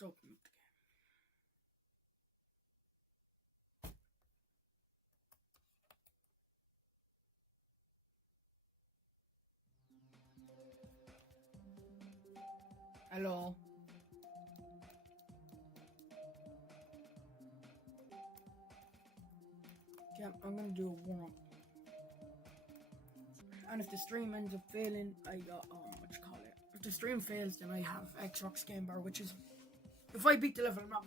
just open up the game. Hello. Okay, I'm gonna do a warm-up. And if the stream ends up failing, I got what you call it. If the stream fails, then I have Xbox Game Bar, which is if I beat the level, I'm not.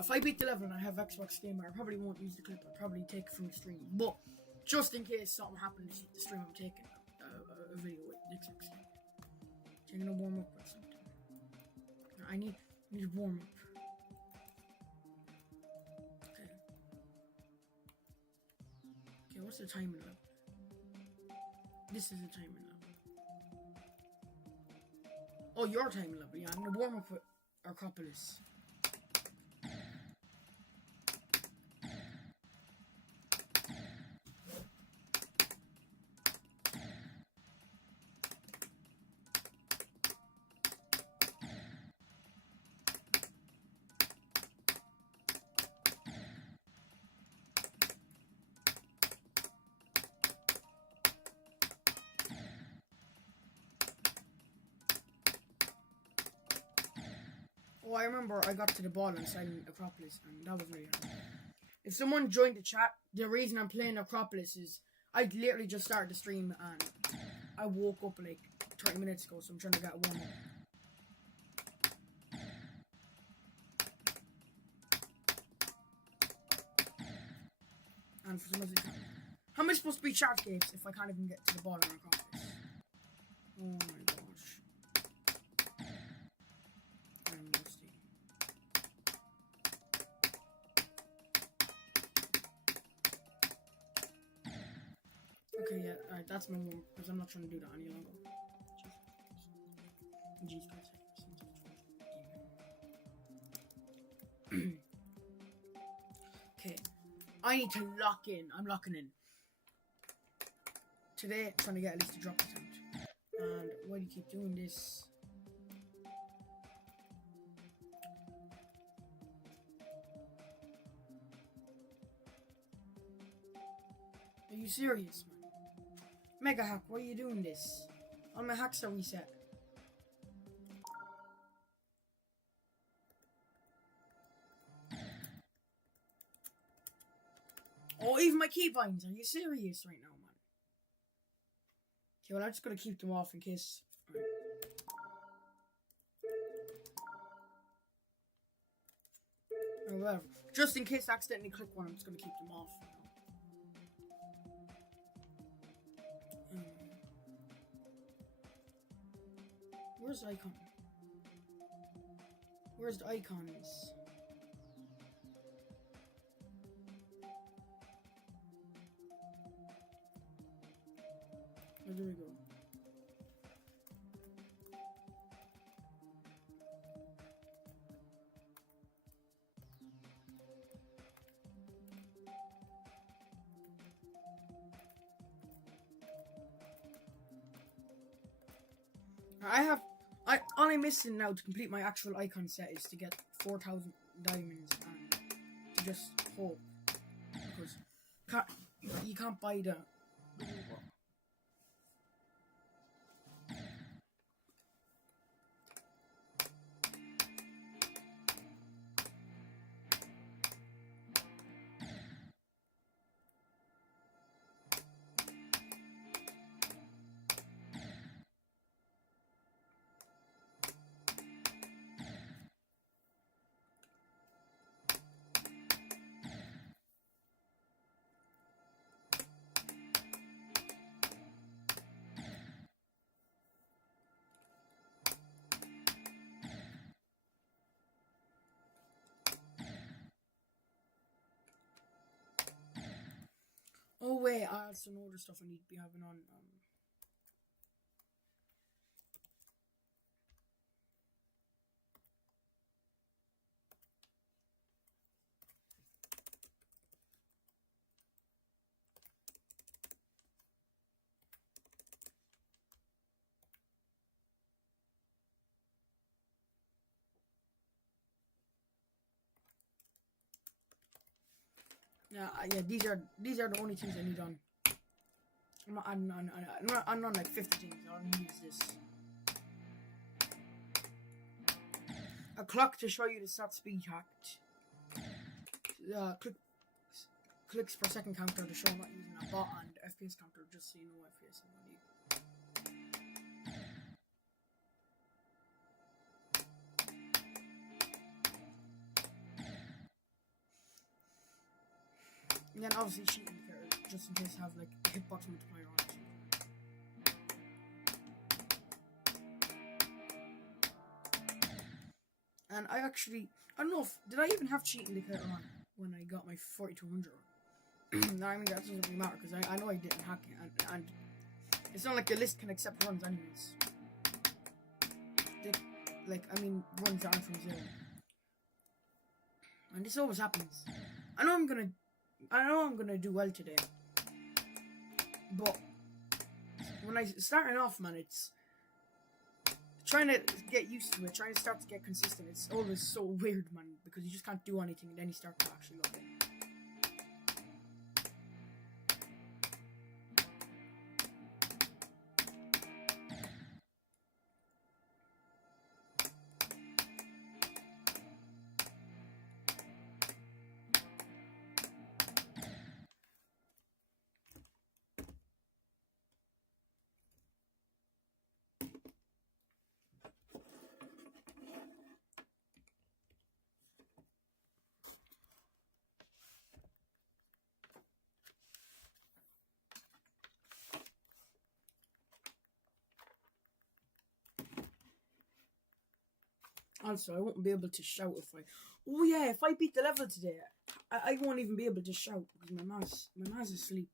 If I beat the level and I have Xbox Game Bar, I probably won't use the clip. I'll probably take it from the stream. But just in case something happens with the stream, I'm taking a video with Xbox Game Bar. Taking a warm up with something. I need a warm up. Okay, what's the timing level? This is the timing level. Oh, your timing level. Yeah, I'm gonna warm up with Acropolis. Oh, I remember I got to the ball inside Acropolis, and that was really hard. If someone joined the chat, the reason I'm playing Acropolis is I literally just started the stream and I woke up like 30 minutes ago, so I'm trying to get one up. And for some reason, how am I supposed to beat Shardscapes if I can't even get to the ball on Acropolis? Oh my gosh. I'm rusty. Okay, yeah, alright, that's my one, because I'm not trying to do that any longer. Jeez, guys. Okay, I need to lock in. I'm locking in. Today, I'm trying to get at least a drop attempt. And why do you keep doing this? Are you serious, man? Mega Hack, why are you doing this? All my hacks are reset. Oh, even my keybinds. Are you serious right now, man? Okay, well, I'm just gonna keep them off in case. Right. Or whatever. Just in case I accidentally click one, I'm just gonna keep them off. Where's the icon? Where's the icons? Oh, there we go. All I'm missing now to complete my actual icon set is to get 4,000 diamonds and to just hope, because you can't buy the. Oh wait, I have some other stuff I need to be having on. Yeah. These are the only things I need on. I'm not like 50 things. All I need is this. A clock to show you the start speed hacked. Clicks per second counter to show I'm not using a bot, and FPS counter just so you know FPS I'm not using. And then obviously sheet indicator just in case I have like a hitbox multiplier on it. And I don't know if, did I even have cheat indicator on when I got my 4200? No, I mean, that doesn't really matter because I know I didn't hack it, and it's not like the list can accept runs anyways. Runs down from 0. And this always happens. I know I'm gonna do well today. But when I starting off, man, it's trying to get used to it, trying to start to get consistent. It's always so weird, man, because you just can't do anything and then you start to actually love it. Also, I won't be able to shout if I beat the level today, I won't even be able to shout because my ma's asleep.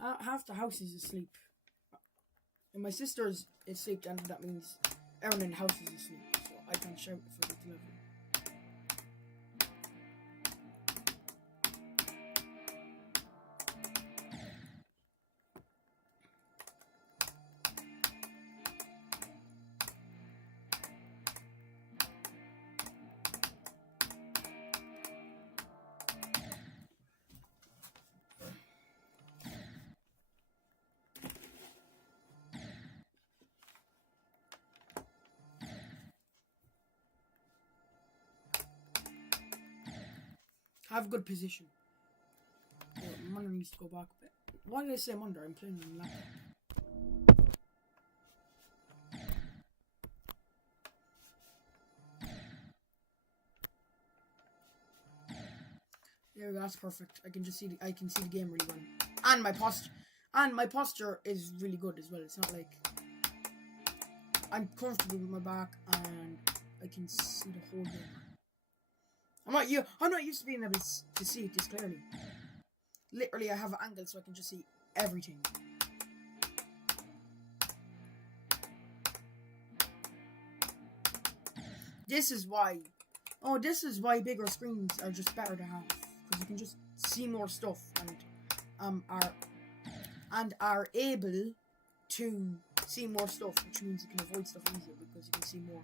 Half the house is asleep. And my sister's asleep, and that means everyone in the house is asleep, so I can't shout if I beat the level. Have good position. Oh, Munder needs to go back a bit. Why did I say Munder? I'm playing on laptop. There we go. That's perfect. I can see the game really well, and my posture is really good as well. It's not like I'm comfortable with my back, and I can see the whole game. I'm not used to being able to see it this clearly. Literally, I have an angle so I can just see everything. This is why bigger screens are just better to have, because you can just see more stuff and are able to see more stuff, which means you can avoid stuff easier because you can see more.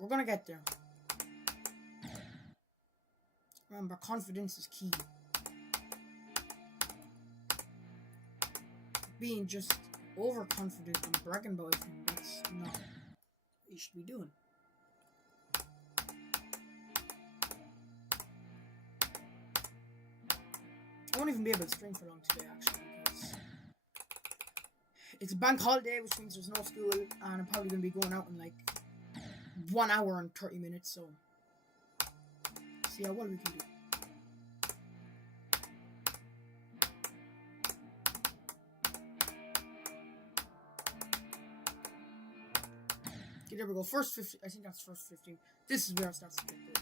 We're gonna get there. Remember, confidence is key. Being just overconfident and bragging about everything, that's not what you should be doing. I won't even be able to stream for long today, actually, because it's a bank holiday, which means there's no school, and I'm probably going to be going out in like 1 hour and 30 minutes, so see how well we can do. there we go. First 15. I think that's first 15. This is where it starts to get good.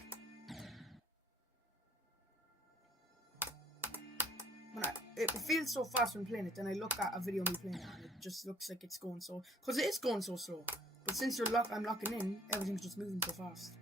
It feels so fast when playing it, then I look at a video of me playing it, and it just looks like it's going so... Because it is going so slow. But since I'm locking in, everything's just moving so fast.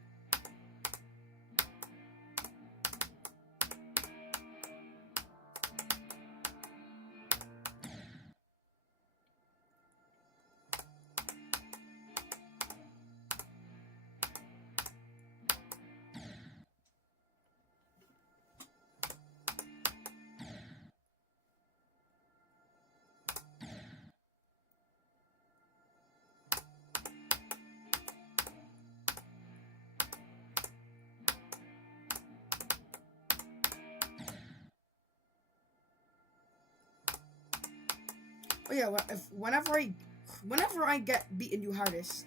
But yeah, whenever I get beaten you hardest,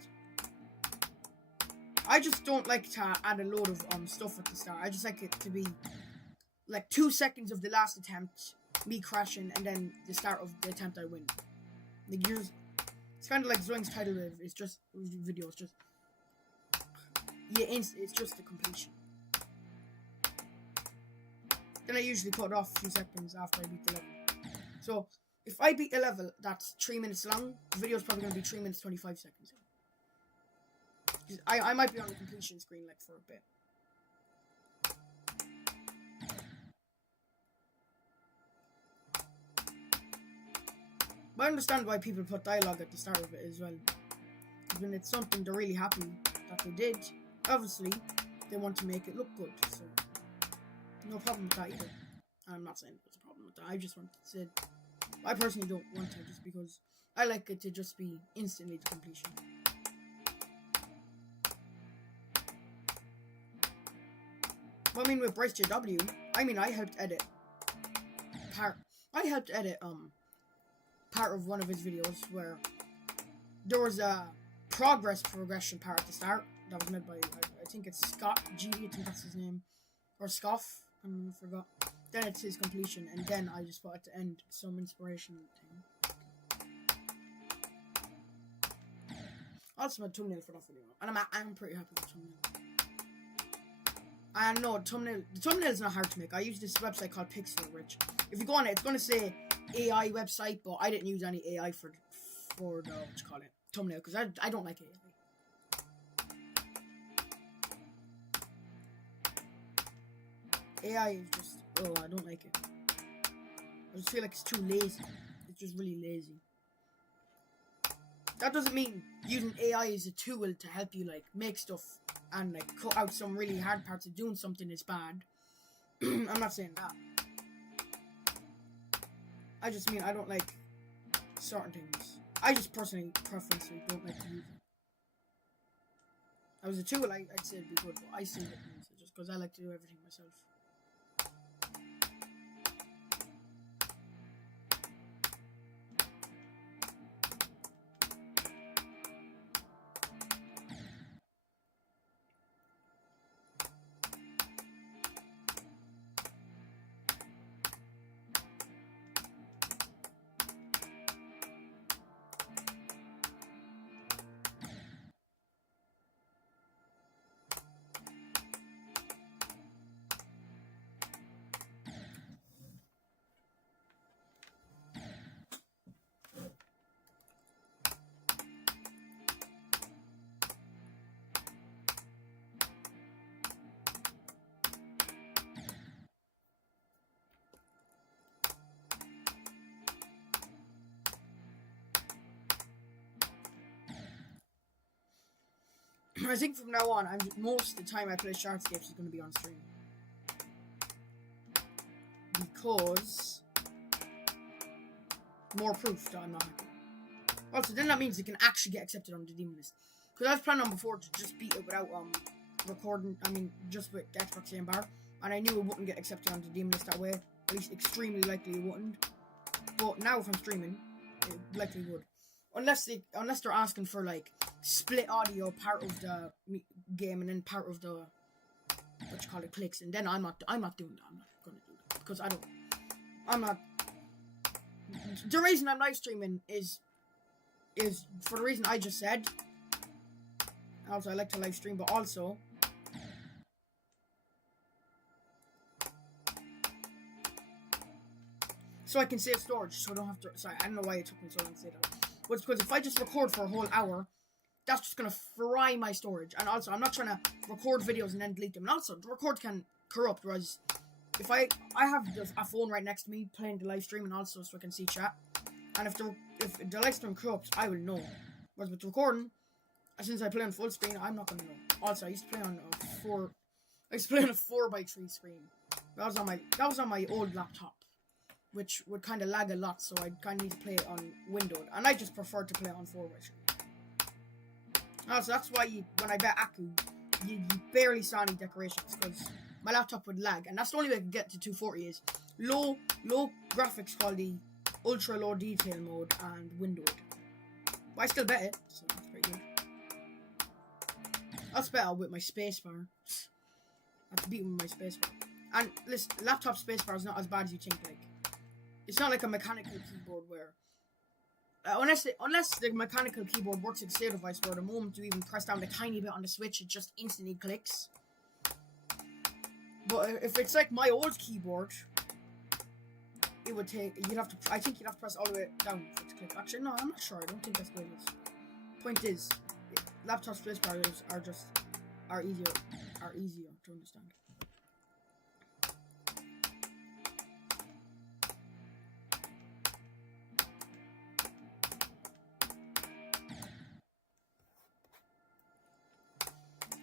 I just don't like to add a load of stuff at the start. I just like it to be like 2 seconds of the last attempt, me crashing, and then the start of the attempt I win. Like it's kind of like Zoing's title wave. It's just videos, just yeah, it's just the completion. Then I usually cut it off a few seconds after I beat the level. So if I beat a level that's 3 minutes long, the video's probably going to be 3 minutes 25 seconds. I might be on the completion screen like for a bit. But I understand why people put dialogue at the start of it as well. Because when it's something they're really happy that they did, obviously they want to make it look good. So no problem with that either. I'm not saying there's a problem with that. I just want to say I personally don't want to, just because I like it to just be instantly to completion. But I mean, with Bryce JW, I mean, I helped edit part of one of his videos where there was a progression part at the start that was made by, I think it's Scott G, I think that's his name, or Scoff, I forgot. Then it's his completion, and then I just put at the end some inspiration thing. Also my thumbnail for that video, and I'm pretty happy with the thumbnail. I know the thumbnail is not hard to make. I use this website called Pixel Rich. If you go on it, it's gonna say AI website, but I didn't use any AI for the what you call it, thumbnail, because I don't like AI. AI is just, I don't like it. I just feel like it's too lazy. It's just really lazy. That doesn't mean using AI as a tool to help you like make stuff and like cut out some really hard parts of doing something is bad. I'm not saying that. I just mean I don't like certain things. I just personally preferentially don't like to use it. As a tool, I'd say it'd be good, but I still don't use it just because I like to do everything myself. I think from now on, most of the time I play Shardscapes is going to be on stream. Because more proof that I'm not happy. Also, then that means it can actually get accepted on the demon list. Because I was planning on before to just beat it without recording, just with the Xbox Game Bar. And I knew it wouldn't get accepted on the demon list that way. At least extremely likely it wouldn't. But now if I'm streaming, it likely would. Unless they're asking for like split audio, part of the game and then part of the clicks, and then I'm not doing that. I'm not gonna do that because I'm not. The reason I'm live streaming is for the reason I just said. Also, I like to live stream, but also so I can save storage, so I don't have to. Sorry, I don't know why it took me so long to say that. But it's because if I just record for a whole hour, that's just gonna fry my storage. And also, I'm not trying to record videos and then delete them. And also, the record can corrupt. Whereas, if I have a phone right next to me playing the live stream, and also so I can see chat. And if the live stream corrupts, I will know. Whereas with recording, since I play on full screen, I'm not gonna know. Also, I used to play on a 4x3 screen. That was on my old laptop, which would kind of lag a lot, so I kind of need to play it on windowed, and I just prefer to play it on 4x3. Also, that's why when I bet Aku, you barely saw any decorations, because my laptop would lag, and that's the only way I could get to 240 is low graphics quality, ultra low detail mode, and windowed. But I still bet it, so that's pretty good. That's better with my spacebar. I have to beat with my spacebar. And listen, laptop spacebar is not as bad as you think. Like, it's not like a mechanical keyboard where, unless the mechanical keyboard works like a save device, where the moment you even press down a tiny bit on the switch, it just instantly clicks. But if it's like my old keyboard, it would take. I think you'd have to press all the way down for it to click. Actually, no, I'm not sure. I don't think that's the way it is. Point is, laptop spacebars are easier to understand.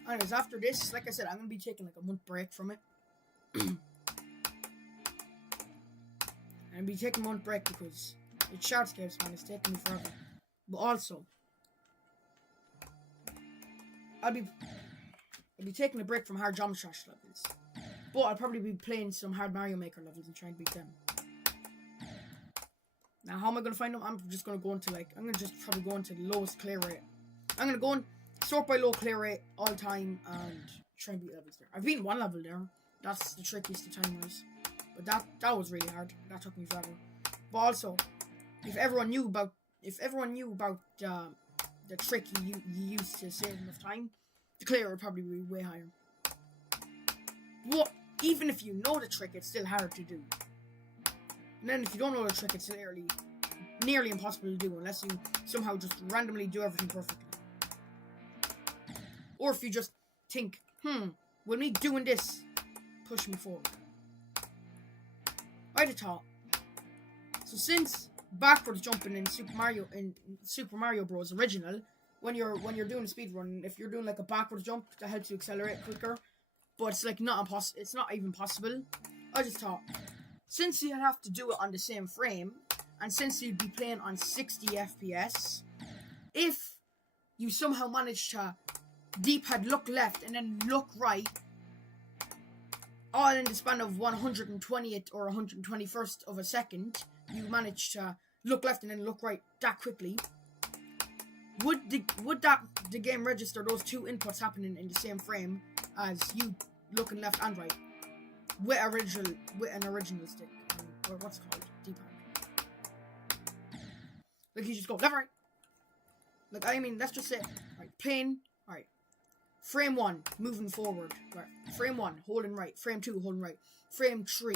Anyways, after this, like I said, I'm gonna be taking like a month break from it. And be taking a month break because it's Shardscapes, man. It's taking me forever. But also, I'll be taking a break from hard geometry levels. But I'll probably be playing some hard Mario Maker levels and trying to beat them. Now, how am I gonna find them? I'm just gonna go into probably go into the lowest clear rate. I'm gonna go and sort by low clear rate all the time and try and beat levels there. I've beaten one level there. That's the trickiest of time-wise. But that was really hard. That took me forever. But also, if everyone knew about the trick you used to save enough time, the clear would probably be way higher. But even if you know the trick, it's still hard to do. And then if you don't know the trick, it's nearly impossible to do unless you somehow just randomly do everything perfectly. Or if you just think, with me doing this, push me forward. I'd have thought. So since backwards jumping in Super Mario Bros. Original, when you're doing a speed run, if you're doing like a backwards jump, that helps you accelerate quicker. But it's like it's not even possible. I just thought, since you'd have to do it on the same frame, and since you'd be playing on 60 FPS, if you somehow manage to D-pad look left and then look right, all in the span of 120th or 121st of a second, you manage to look left and then look right that quickly, would the game register those two inputs happening in the same frame as you looking left and right with an original stick, or what's it called, D-pad? Like you just go left, right. Like, I mean, let's just say, right, playing, right. Frame 1, moving forward. Right. Frame 1, holding right. Frame 2, holding right. Frame 3,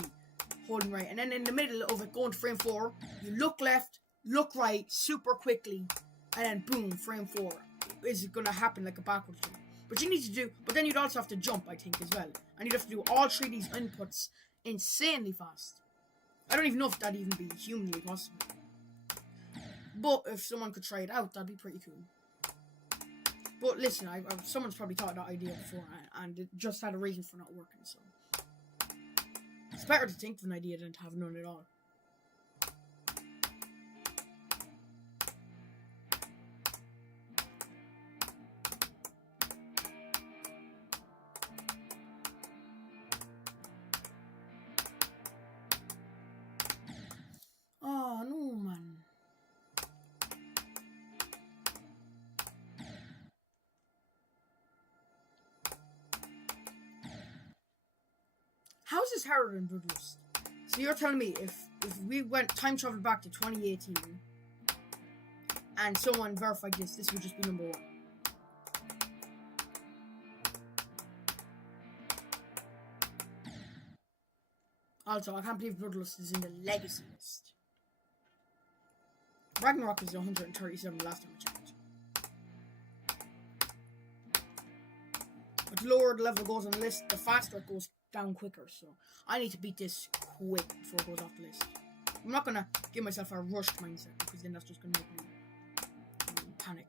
holding right. And then in the middle of it, going to frame 4, you look left, look right, super quickly, and then boom, frame 4. Is it gonna happen like a backwards jump? But then you'd also have to jump, I think, as well. And you'd have to do all three of these inputs insanely fast. I don't even know if that'd even be humanly possible. But if someone could try it out, that'd be pretty cool. But listen, someone's probably thought of that idea before, and it just had a reason for not working, so it's better to think of an idea than to have none at all. Oh, no, man. How is this harder than Bloodlust? So you're telling me if we went time travel back to 2018 and someone verified this would just be number 1. Also, I can't believe Bloodlust is in the Legacy list. Ragnarok is 137 last time I checked. But the lower the level goes on the list, the faster it goes down quicker. So I need to beat this quick before it goes off the list. I'm not gonna give myself a rushed mindset because then that's just gonna make me panic.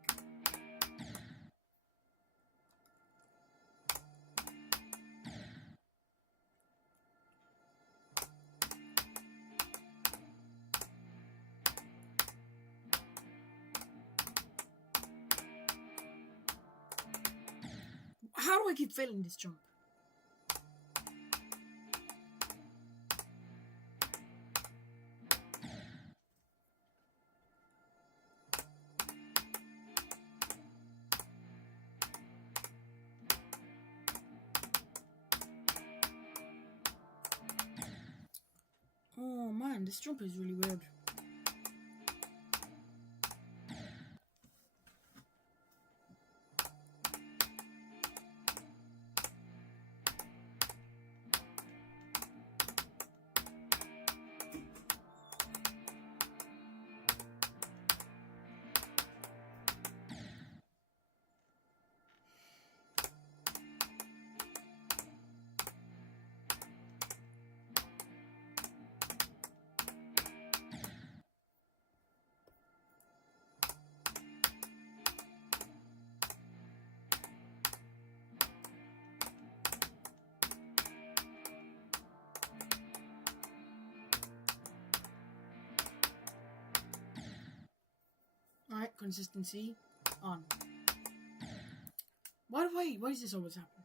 How do I keep failing this jump? Oh man, this jump is really weird. Alright, consistency on. Why does this always happen?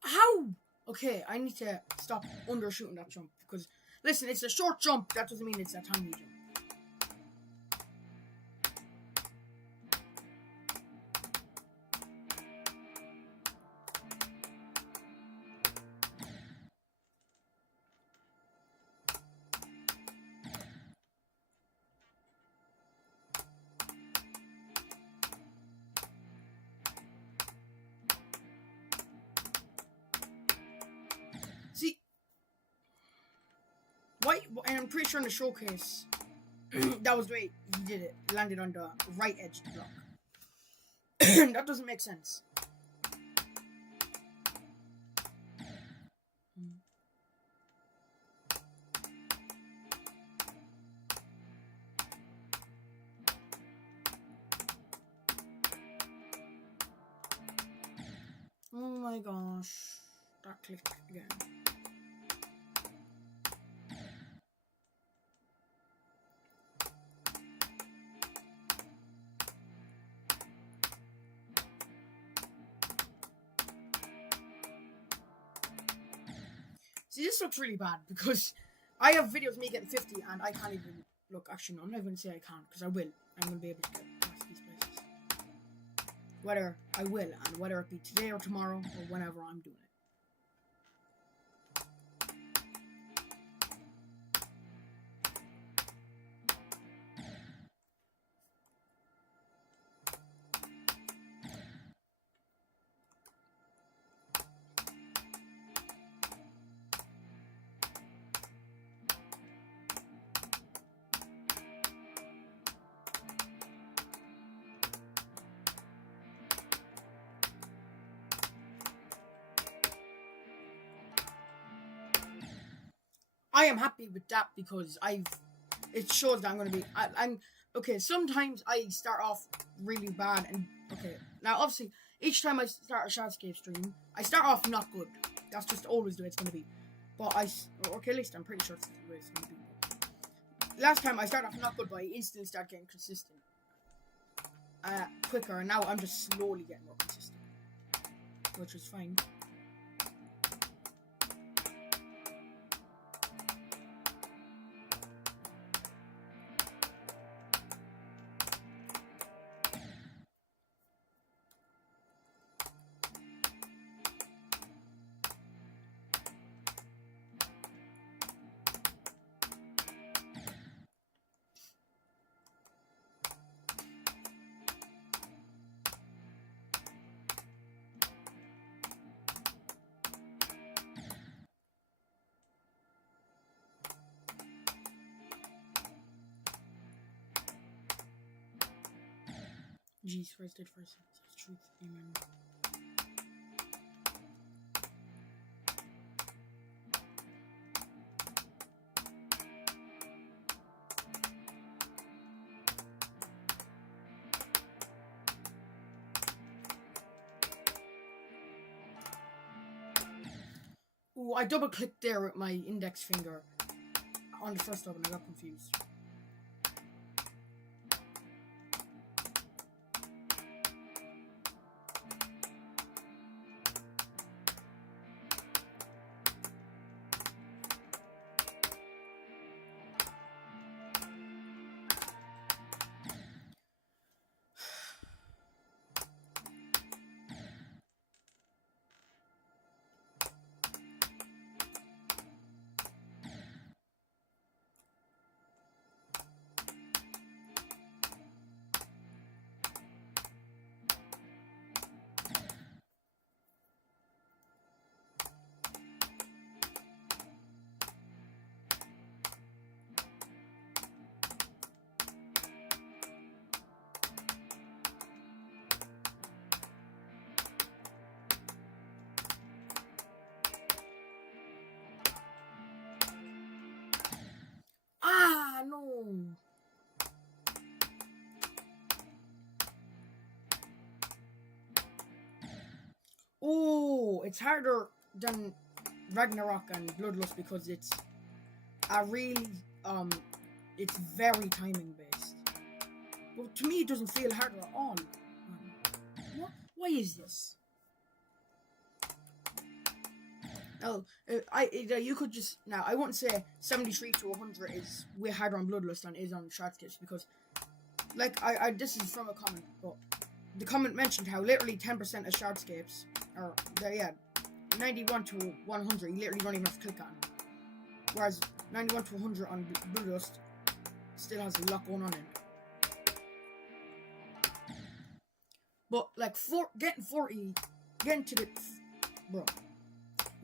How? Okay, I need to stop undershooting that jump because listen, it's a short jump. That doesn't mean it's a tiny jump. See, why? And I'm pretty sure in the showcase, that was the way he did it. He landed on the right edge of the block. That doesn't make sense. Oh my gosh, that clicked again. See, this looks really bad because I have videos of me getting 50 and I can't even look. Actually, no, I'm not even gonna say I can't because I will. I'm gonna be able to get past these places. Whether I will, and whether it be today or tomorrow or whenever I'm doing it. I am happy with that because it shows that I'm going to be, I'm, okay, sometimes I start off really bad and, okay, now obviously, each time I start a Shardscape stream, I start off not good. That's just always the way it's going to be. But okay, at least I'm pretty sure it's the way it's going to be. Last time I started off not good, but I instantly started getting consistent. Quicker, and now I'm just slowly getting more consistent. Which is fine. Jesus Christ did first. Truth, amen. Ooh, I double clicked there with my index finger on the first open. I got confused. Ah, no. Oh, it's harder than Ragnarok and Bloodlust because it's a really, it's very timing based. But to me, it doesn't feel harder at all. What? Why is this? Oh, you could just now. I wouldn't say 73 to 100 is way harder on Bloodlust than it is on Shardscapes because, like, this is from a comment, but the comment mentioned how literally 10% of Shardscapes, or 91 to 100, you literally don't even have to click on, whereas 91 to 100 on Bloodlust still has a lot going on in it. But like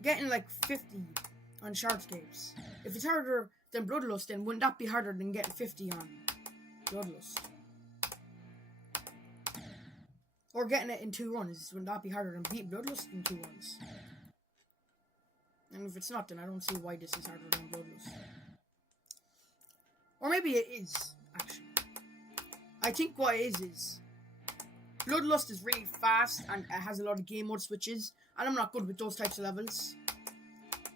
getting like 50 on Shardscapes. If it's harder than Bloodlust, then wouldn't that be harder than getting 50 on Bloodlust? Or getting it in 2 runs, wouldn't that be harder than beating Bloodlust in 2 runs? And if it's not, then I don't see why this is harder than Bloodlust. Or maybe it is, actually. I think what it is Bloodlust is really fast and it has a lot of game mode switches, and I'm not good with those types of levels.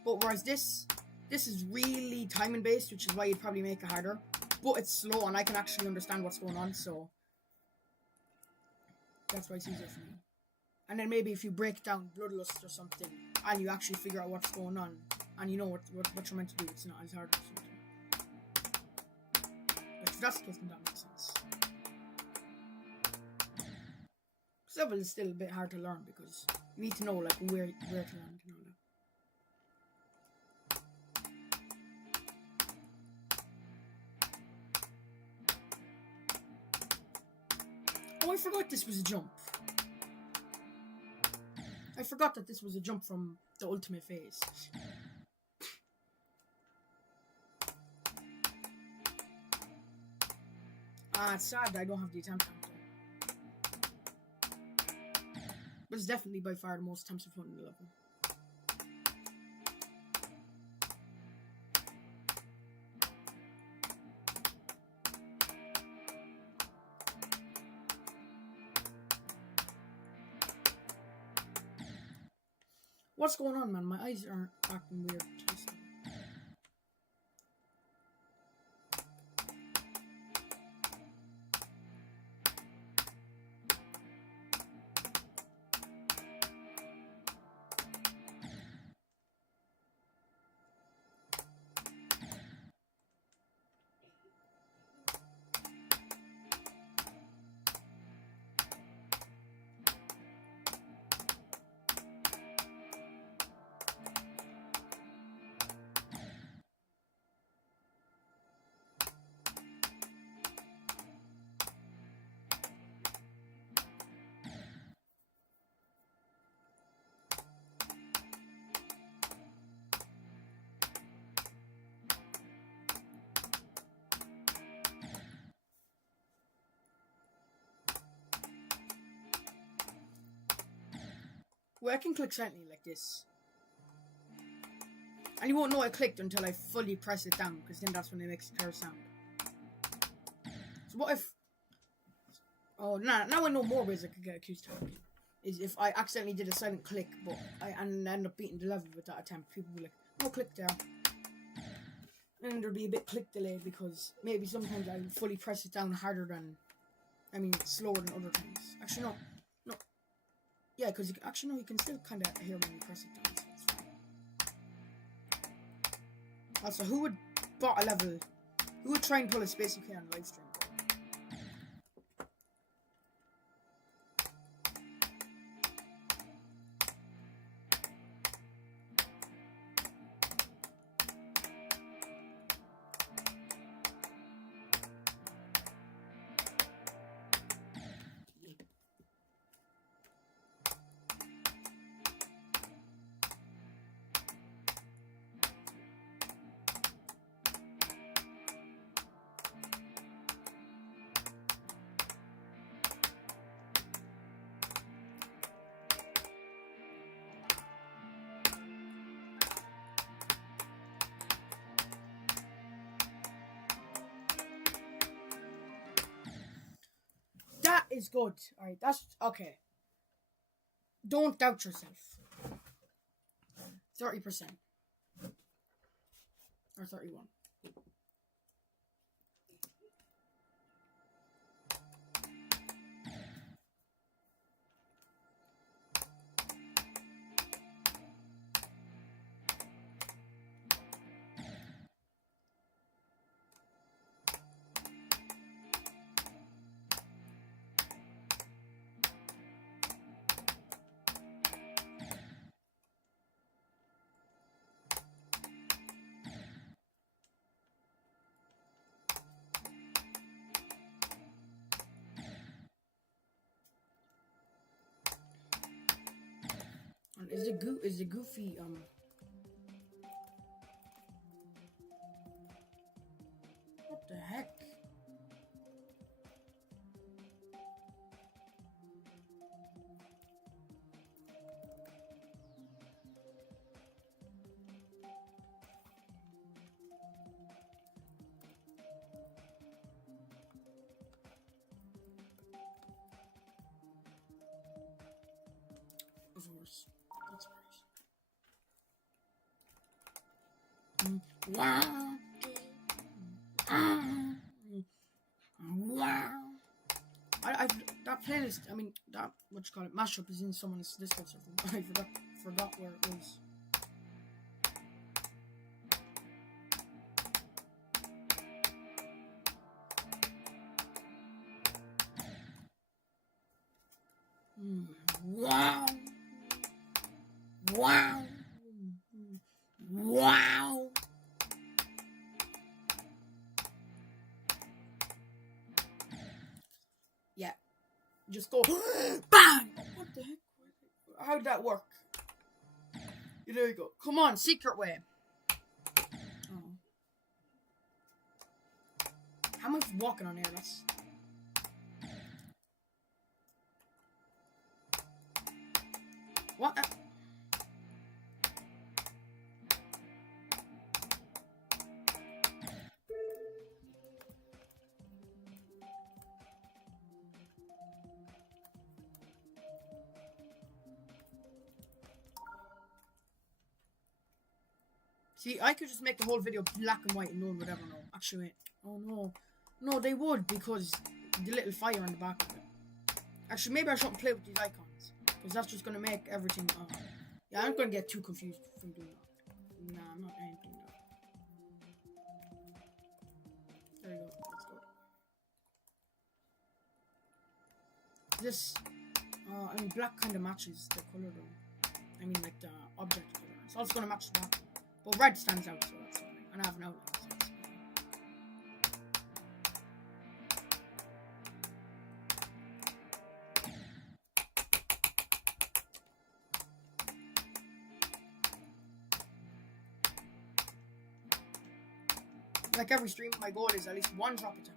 But whereas this is really timing based, which is why you'd probably make it harder. But it's slow and I can actually understand what's going on, so that's why it's easier for me. And then maybe if you break down Bloodlust or something and you actually figure out what's going on and you know what you're meant to do, it's not as hard or something. But if that's the case, then that makes sense. This level is still a bit hard to learn because you need to know like where to land and all that. Oh, I forgot this was a jump. I forgot that this was a jump from the ultimate phase. It's sad that I don't have the attempt counter. But it's definitely by far the most attempts of fun in the level. What's going on, man? My eyes are acting weird. Well, I can click silently like this. And you won't know I clicked until I fully press it down, because then that's when it makes a clear sound. So what if... Oh, now I know more ways I could get accused of. Is if I accidentally did a silent click, but I end up beating the level with that attempt. People will be like, no click there. And there'll be a bit click delay, because maybe sometimes I fully press it down harder than... slower than other times. Actually, no. Yeah, because actually, no, you can still kind of hear when you press it down, so it's fine. Also, who would bot a level? Who would try and pull a Space UK on live stream? That is good. Alright, that's okay. Don't doubt yourself. 30%. Or 31. Is the goofy what the heck? Of course. That's right. Wow. Wow. I've that playlist. That what you call it mashup is in someone's Discord server. I forgot where it was. Wow. Wow. Wow. Yeah. Just go bang! What the heck? How'd that work? There you go. Come on, secret way. Oh. How am I walking on air? That's... What? See, I could just make the whole video black and white and no one would ever know. Actually, wait. Oh no. No, they would, because the little fire on the back of it. Actually, maybe I shouldn't play with these icons, because that's just going to make everything... yeah, I'm going to get too confused from doing that. Nah, I'm not doing that. There you go. Let's go. This... I mean, black kind of matches the color though. I mean, like the object color. So it's going to match that. But red stands out, so that's fine. And I have an outline, so that's fine. Like every stream, my goal is at least one drop attempt.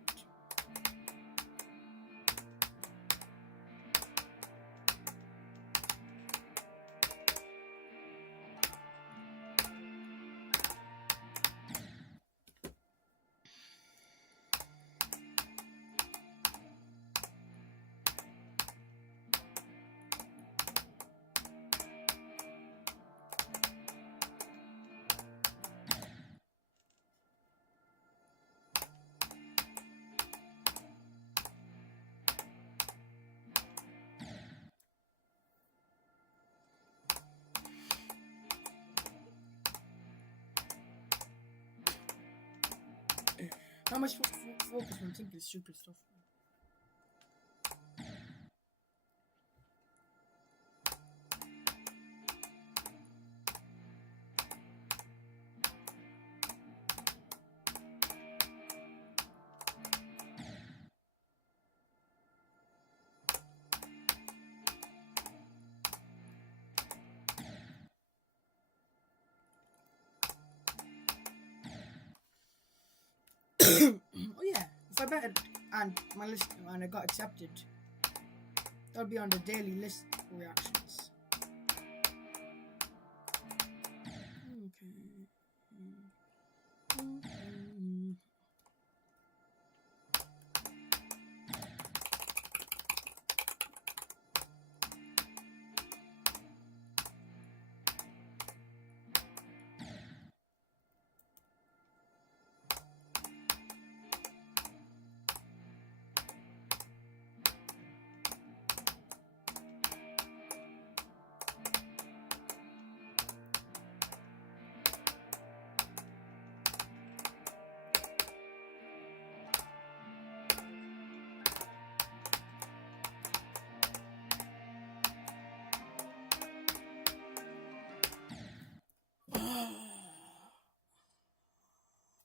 How am I supposed to focus when I'm thinking of stupid stuff? Oh yeah, if I betted and my list and I got accepted, that'll be on the daily list reactions.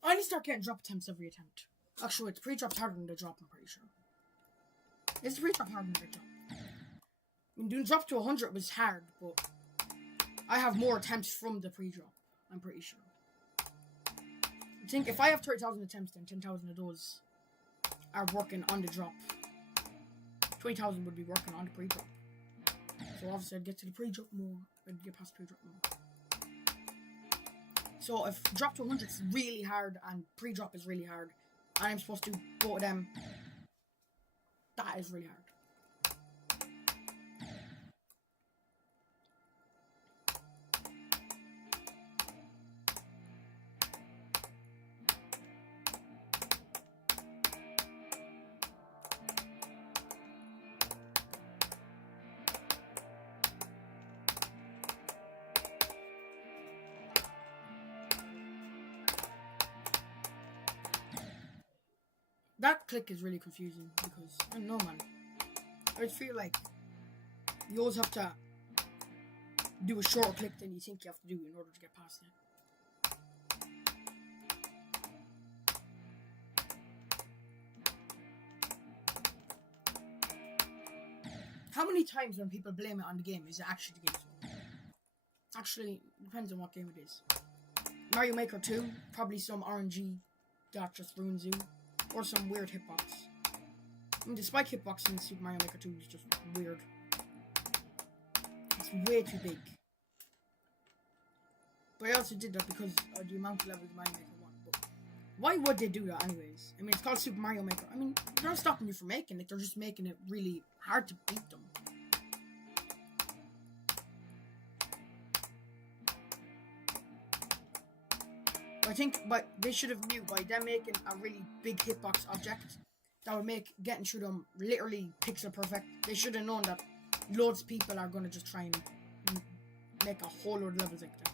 I need to start getting drop attempts every attempt. Actually, the pre-drop's harder than the drop, I'm pretty sure. Is the pre-drop harder than the drop? I mean, doing drop to 100 was hard, but I have more attempts from the pre-drop, I'm pretty sure. I think if I have 30,000 attempts, then 10,000 of those are working on the drop. 20,000 would be working on the pre-drop. So obviously I'd get to the pre-drop more, I'd get past pre-drop more. So if drop to 100 is really hard and pre-drop is really hard, and I'm supposed to go to them, that is really hard. That click is really confusing because, I don't know, man. I just feel like you always have to do a shorter click than you think you have to do in order to get past it. How many times when people blame it on the game is it actually the game's fault? Actually, it depends on what game it is. Mario Maker 2, probably some RNG that just ruins you. Or some weird hitbox. I mean, the spike hitbox in Super Mario Maker 2 is just weird. It's way too big. But I also did that because of the amount of levels Mario Maker 1. But why would they do that anyways? I mean, it's called Super Mario Maker. I mean, they're not stopping you from making it. They're just making it really hard to beat them. I think they should have knew by them making a really big hitbox object that would make getting through them literally pixel perfect. They should have known that loads of people are gonna just try and make a whole load of levels like that.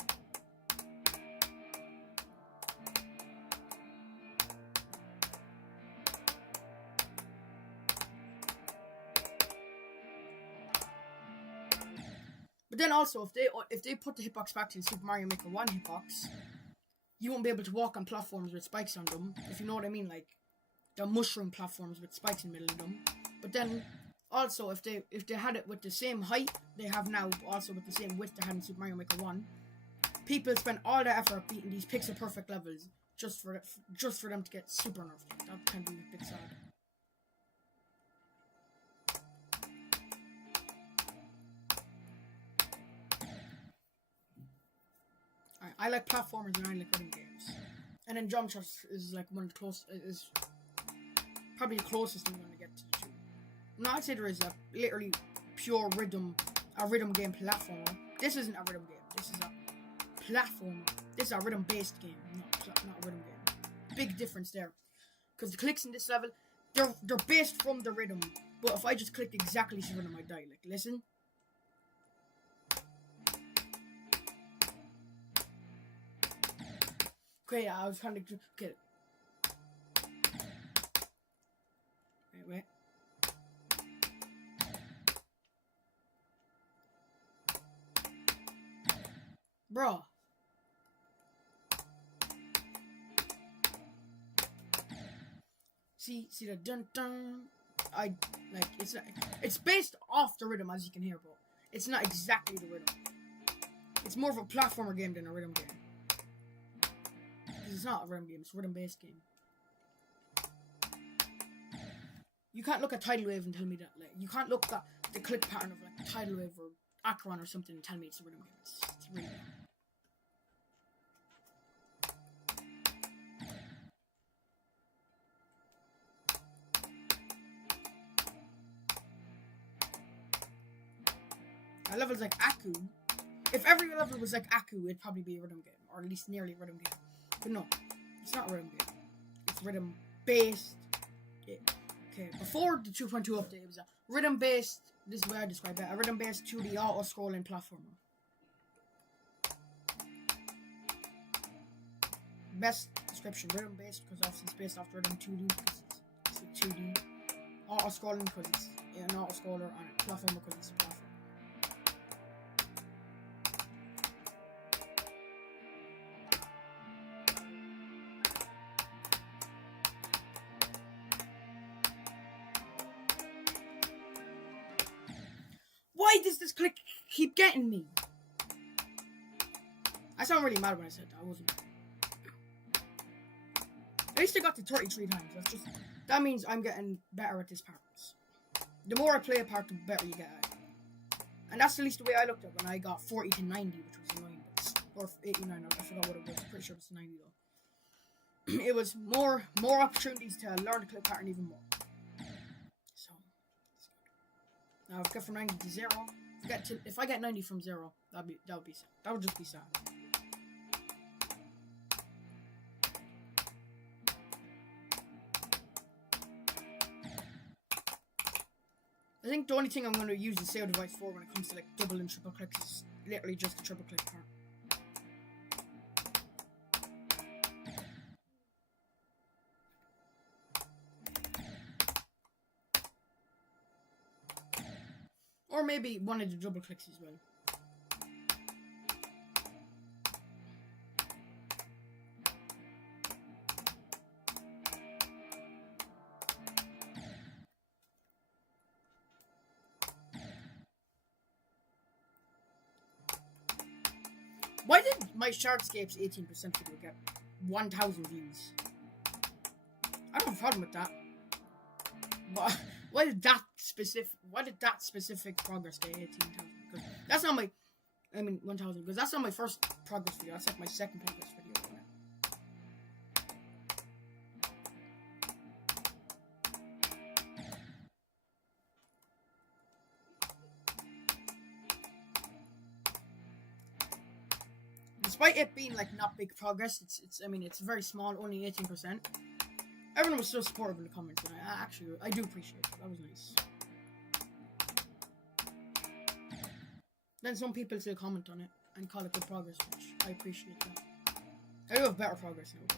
But then also, if they put the hitbox back to the Super Mario Maker 1 hitbox, you won't be able to walk on platforms with spikes on them, if you know what I mean, like the mushroom platforms with spikes in the middle of them. But then also, if they had it with the same height they have now, but also with the same width they had in Super Mario Maker 1, people spend all their effort beating these pixel perfect levels just for them to get super nerfed. That can be a bit sad. I like platformers and I like rhythm games. And then jump shots is like one of the closest, is probably the closest I'm going to get to the two. No, I'd say there is a literally pure a rhythm game platformer. This isn't a rhythm game. This is a platformer. This is a rhythm based game, not a rhythm game. Big difference there. Because the clicks in this level, they're based from the rhythm. But if I just click exactly the rhythm, I die. Like, listen. Okay, I was trying to get it. Wait. Bro. See the dun dun. It's based off the rhythm, as you can hear, bro. It's not exactly the rhythm. It's more of a platformer game than a rhythm game. It's not a rhythm game, it's a rhythm-based game. You can't look at Tidal Wave and tell me that, like, you can't look at the click pattern of, like, Tidal Wave or Acheron or something and tell me it's a rhythm game. It's really not. Levels like Aku, if every level was like Aku, it'd probably be a rhythm game, or at least nearly a rhythm game. But no, it's not a rhythm game. It's rhythm based. Okay, before the 2.2 update, it was a rhythm based. This is the way I describe it: a rhythm based 2D auto scrolling platformer. Best description: rhythm based because obviously it's based off the rhythm 2D because it's a 2D. Auto scrolling because it's an auto scroller, and a platformer because it's a platformer. Why does this click keep getting me? I sound really mad when I said that. I wasn't. At least I got to 33 times. That means I'm getting better at this part. The more I play a part, the better you get at it. And that's at least the way I looked at when I got 40 to 90, which was annoying. Or 89, I forgot what it was. Pretty sure it was 90 though. It was more opportunities to learn the click pattern even more. Now if I get from 90 to 0, if I get 90 from 0, that would be sad. That would just be sad. I think the only thing I'm going to use the save device for when it comes to like double and triple clicks is literally just the triple click part. Or maybe one of the double clicks as well. Why did my Shardscapes 18% video get 1,000 views? I don't have a problem with that. But why did that specific progress get 18,000? Because that's not my, 1,000. Because that's not my first progress video. That's like my second progress video. despite it being like not big progress, it's I mean it's very small, only 18%. Everyone was so supportive in the comments, and I do appreciate it. That was nice. Then some people still comment on it and call it good progress, which I appreciate that. I do have better progress now.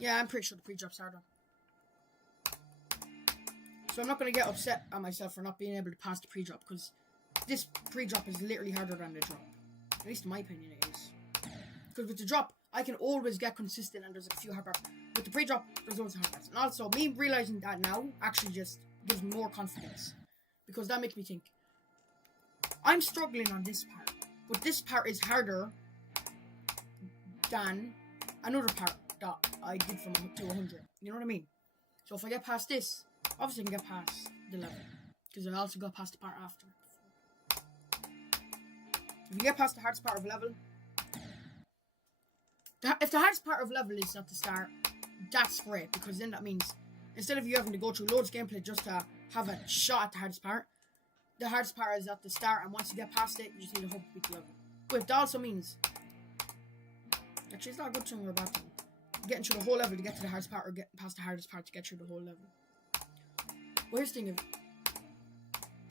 Yeah, I'm pretty sure the pre-drop's harder. So I'm not going to get upset at myself for not being able to pass the pre-drop, because this pre-drop is literally harder than the drop. At least in my opinion it is. Because with the drop, I can always get consistent and there's a few hard parts. With the pre-drop, there's always hard parts. And also, me realizing that now actually just gives me more confidence. Because that makes me think, I'm struggling on this part, but this part is harder than another part that I did from to 100. You know what I mean? So if I get past this, obviously I can get past the level, because I also got past the part after. If you get past the hardest part of a level, if the hardest part of a level is at the start, that's great, because then that means instead of you having to go through loads of gameplay just to have a shot at the hardest part is at the start, and once you get past it, you just need to hope to beat the level. But that also means, actually it's not a good thing or a bad thing, getting through the whole level to get to the hardest part, or getting past the hardest part to get through the whole level. Well, here's the thing,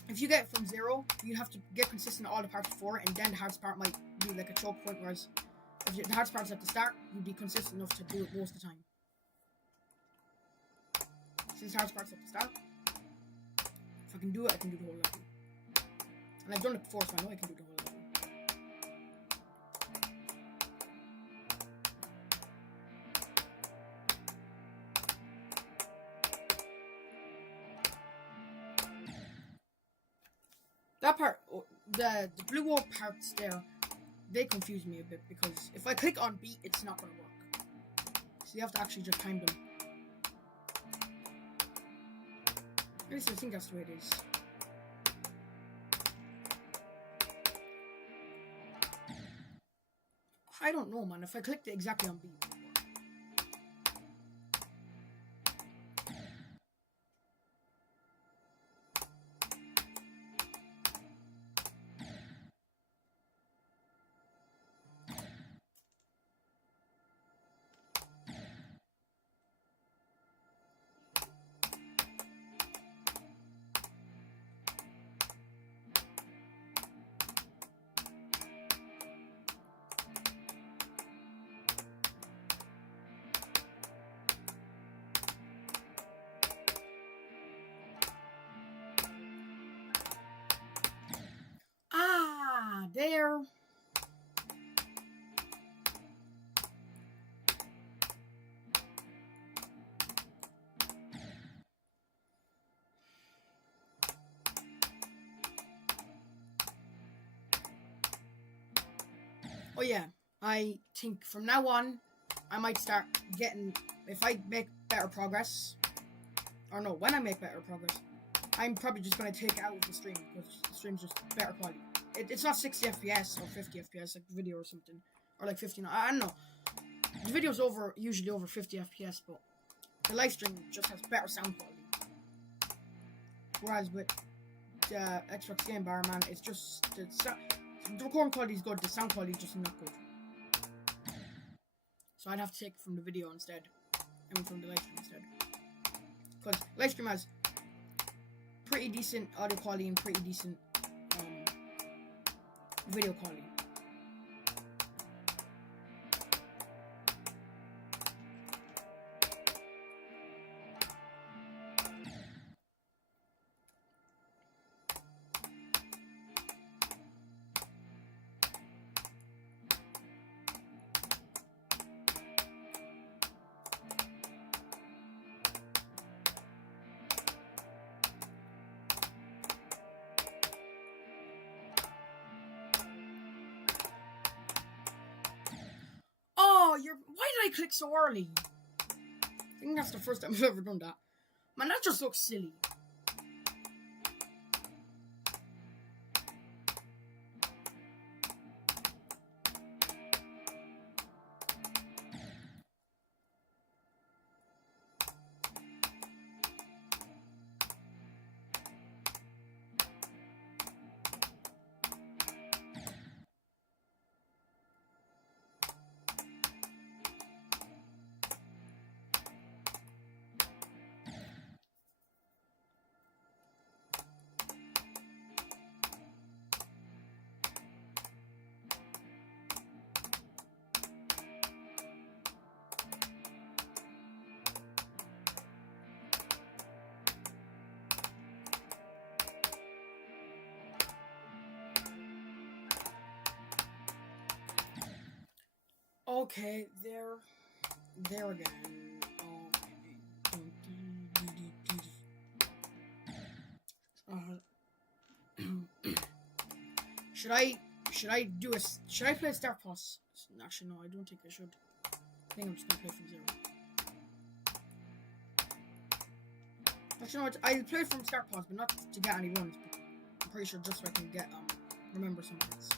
if you get from 0, you have to get consistent at all the parts before, and then the hardest part might be like a choke point, whereas if the hardest part's at the start, you'd be consistent enough to do it most of the time. Since the hardest part's at the start, if I can do it, I can do the whole level. And I've done it before, so I know I can do the whole level. That part, the blue wall parts there, they confuse me a bit, because if I click on beat, it's not going to work. So you have to actually just time them. At least I think that's the way it is. I don't know, man. If I clicked it exactly on beat. There. Oh yeah, I think from now on, I might start getting, if I make better progress, or no, when I make better progress, I'm probably just going to take it out of the stream, because the stream's just better quality. It's not 60 FPS or 50 FPS like the video or something, or like 59. I don't know. The video's usually over 50 FPS, but the live stream just has better sound quality. Whereas with the Xbox Game Bar, man, it's just the recording quality is good, the sound quality is just not good. So I'd have to take it from the video instead, I mean from the live stream instead, because live stream has pretty decent audio quality and pretty decent video quality. Why did I click so early? I think that's the first time I've ever done that. Man, that just looks silly. Okay, there again. Should I should I play Star Plus? Actually, no, I don't think I should. I think I'm just gonna play from zero. Actually, no, I'll play from Start Plus, but not to get any runs. But I'm pretty sure just so I can get remember some things.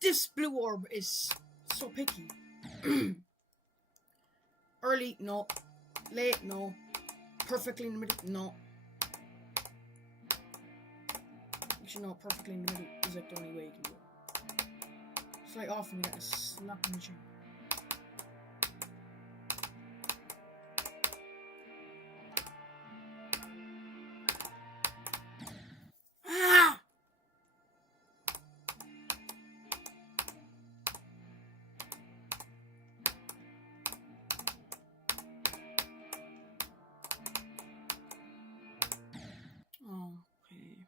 This blue orb is so picky. Early, no. Late, no. Perfectly in the middle, no. Actually, no, perfectly in the middle is like the only way you can do it. It's like often you get a slap in the chin. Ah! Okay.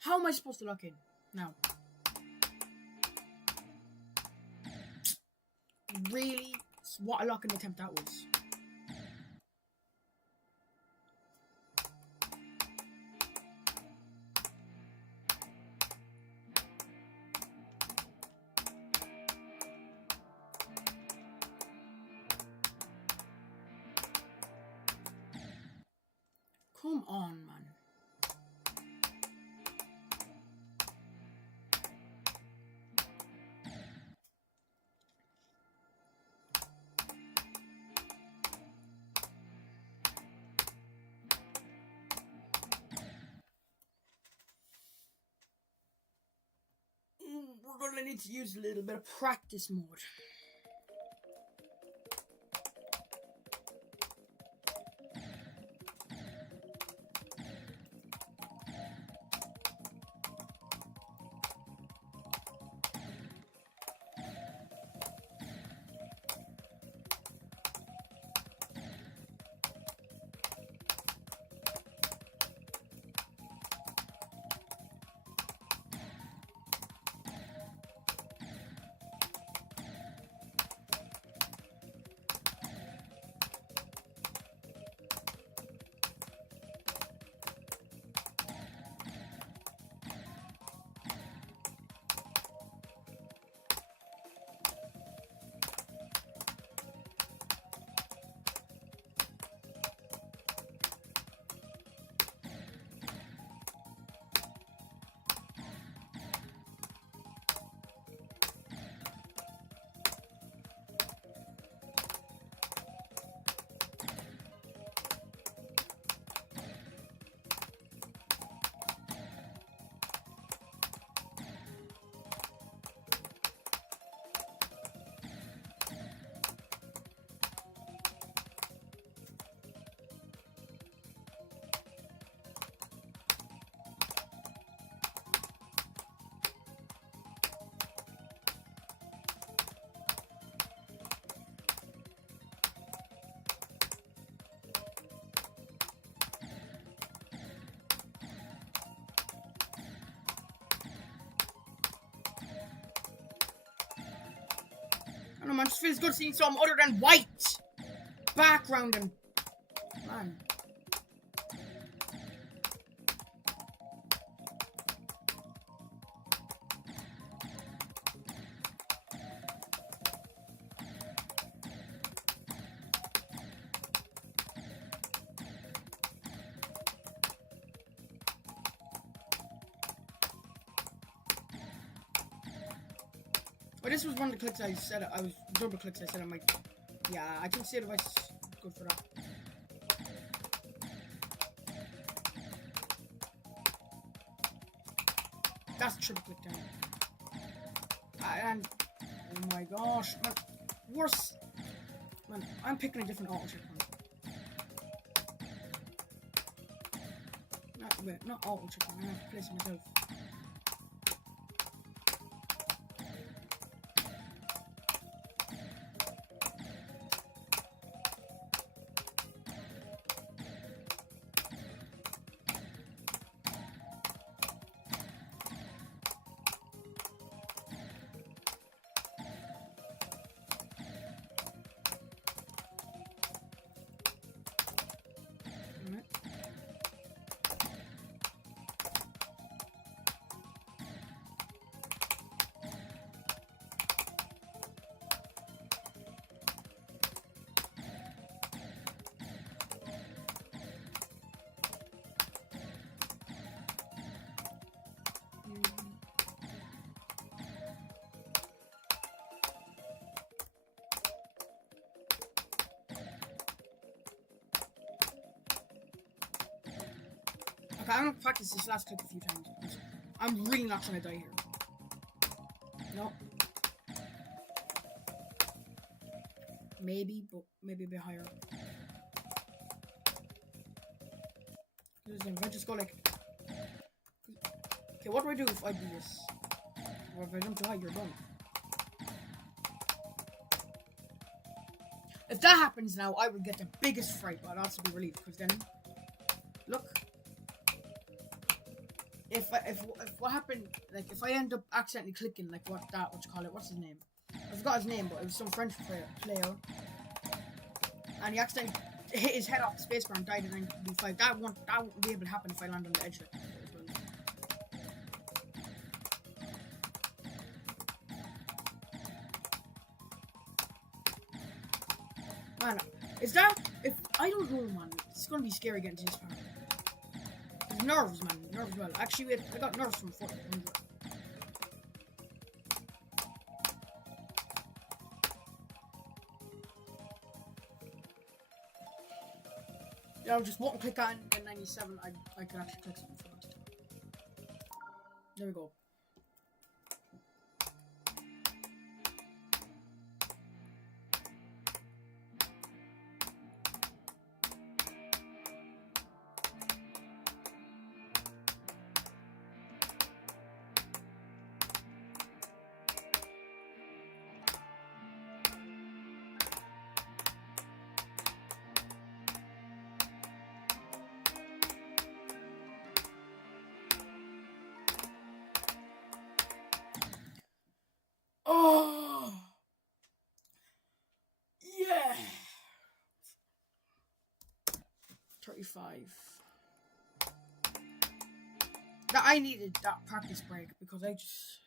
How am I supposed to lock in now? Really? What a locking attempt that was. Come on, man. We're gonna need to use a little bit of practice mode. No, man, just feels good seeing something other than white background and... Man. Well, this was one of the clicks I said, double clicks I said I might, yeah, I can see the device good for that. That's triple click down. And, oh my gosh, man, worse, man, I'm picking a different auto checkpoint. Not auto checkpoint, I have to place it myself. Okay, I'm gonna practice this last click a few times. I'm really not gonna die here. No. Maybe, but maybe a bit higher. If I just go like... Okay, what do I do if I do this? Or if I jump too high, you're done. If that happens now, I would get the biggest fright, but I'd also be relieved, because then... Look. If what happened, like, if I end up accidentally clicking, like, what's his name? I forgot his name, but it was some French player. And he accidentally hit his head off the spacebar and died in 9.5. That won't be able to happen if I land on the edge of it. Man, if I don't know, man, it's gonna be scary getting to this part. Nerves, man. Nerves, well. Actually, I got nerves from 400. Yeah, just one click on the 97. I could actually click something for it. There we go. Oh, yeah. 35. That I needed that practice break because I just...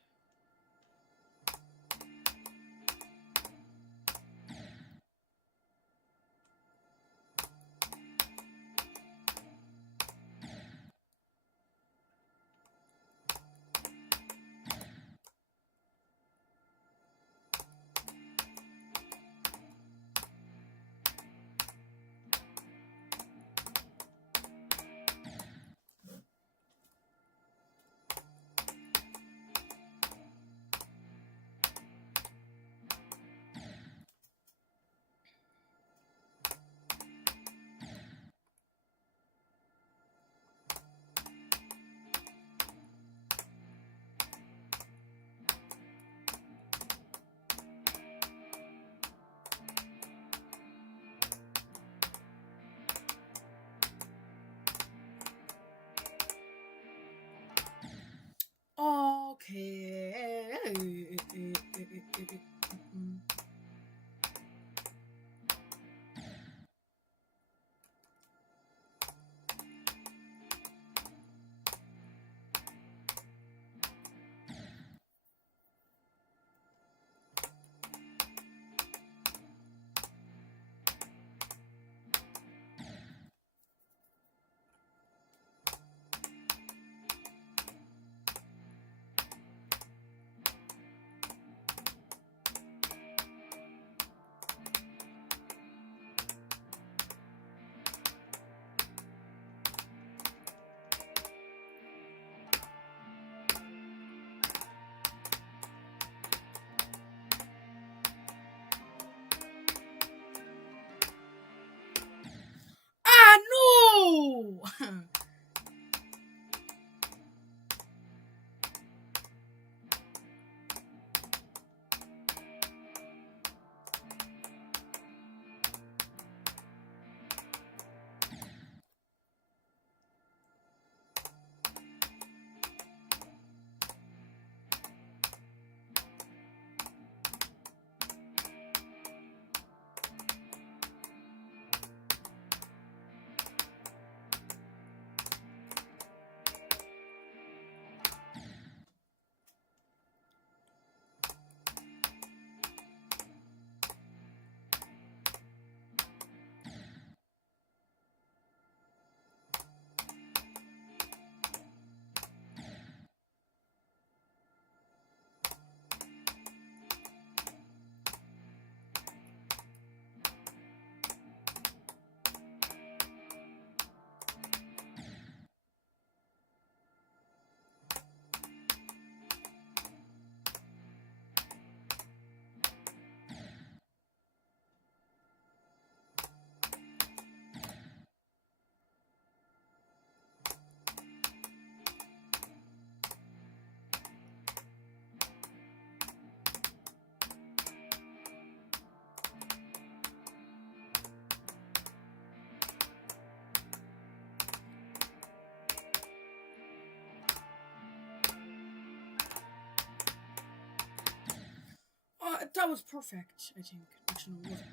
That was perfect, I think. Actually, no, it wasn't.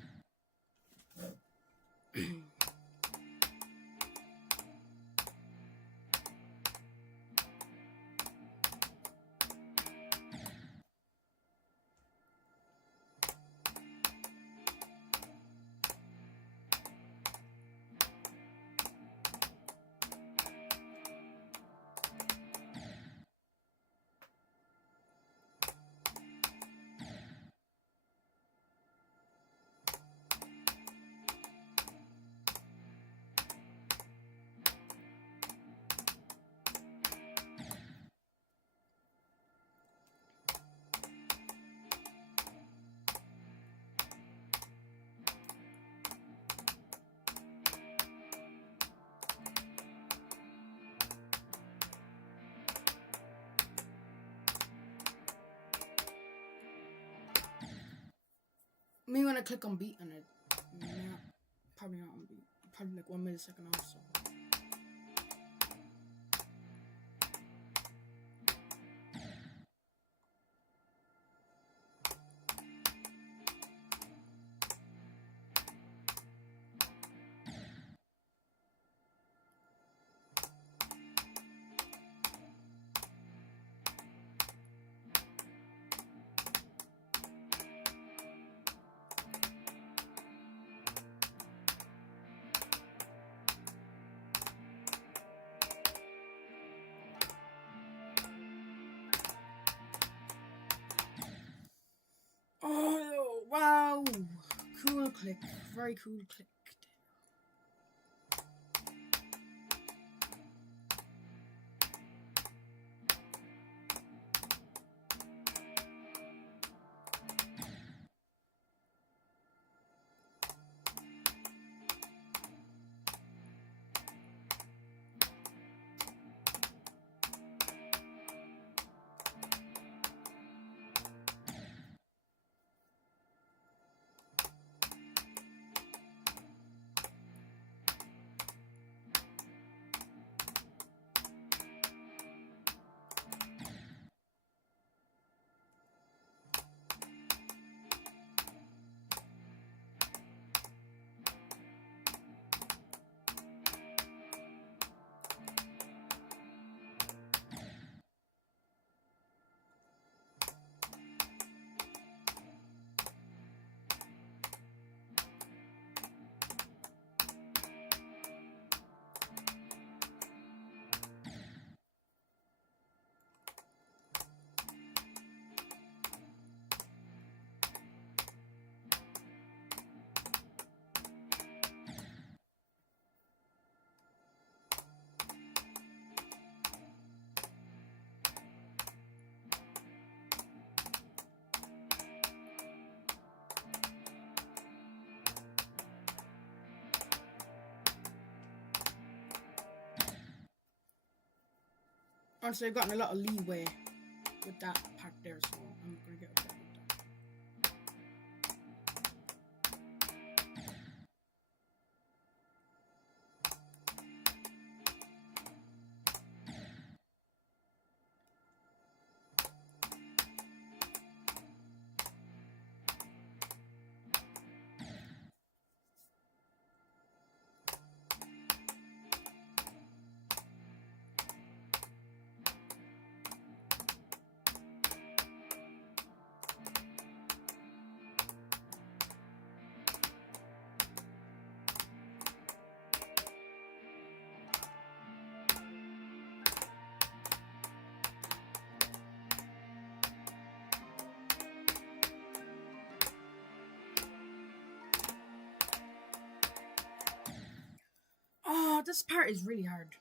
Me when I click on beat and it, probably not on beat, probably like 1 millisecond off. So. Oh, wow. Cool click. Very cool click. Honestly, I've gotten a lot of leeway with that part there, so I'm gonna get upset with that. Oh, this part is really hard.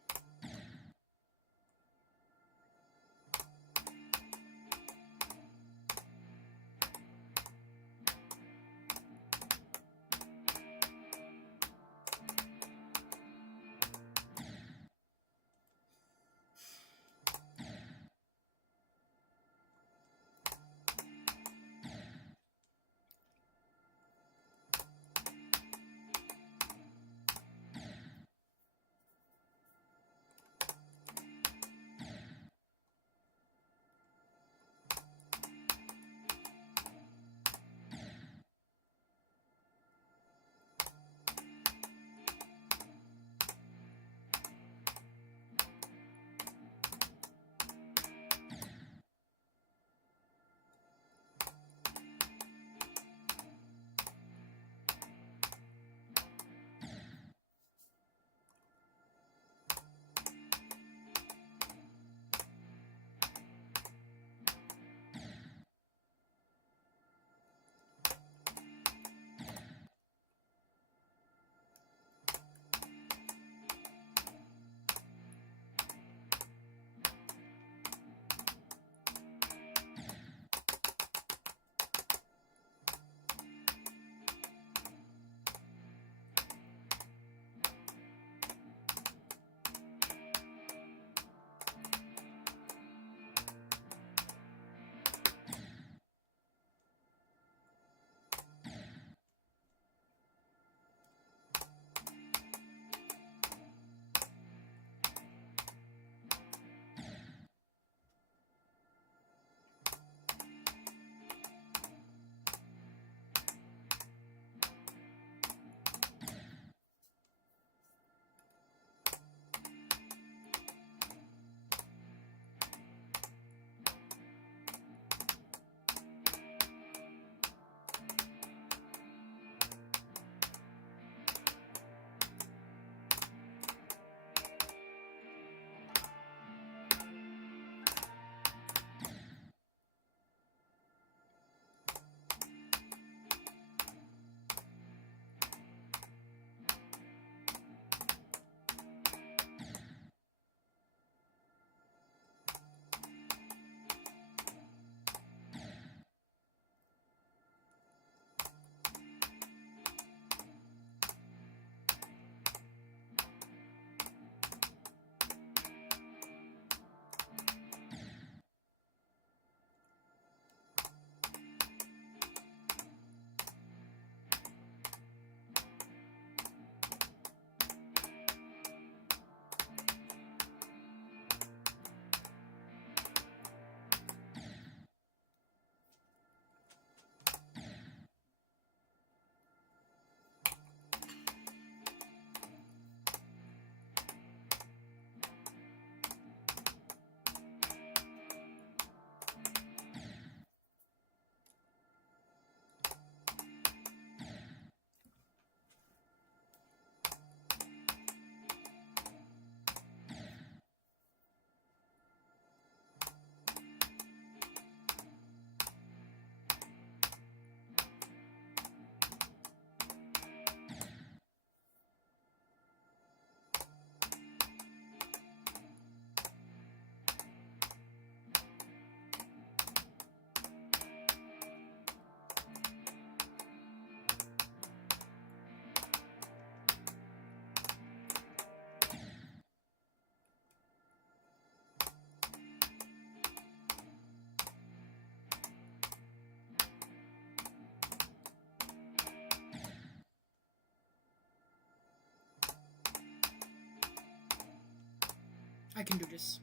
I can do this.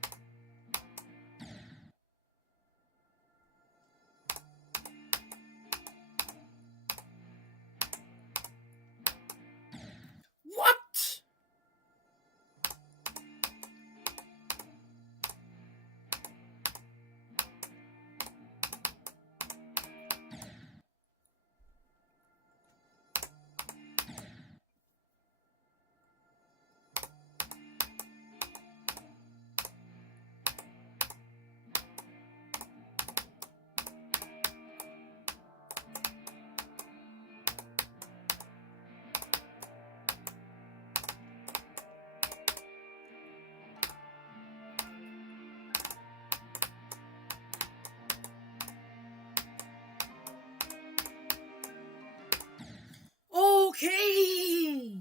What? Okay.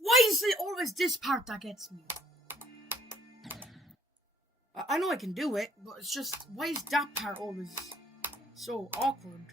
Why is it always this part that gets me? I know I can do it, but it's just, why is that part always so awkward?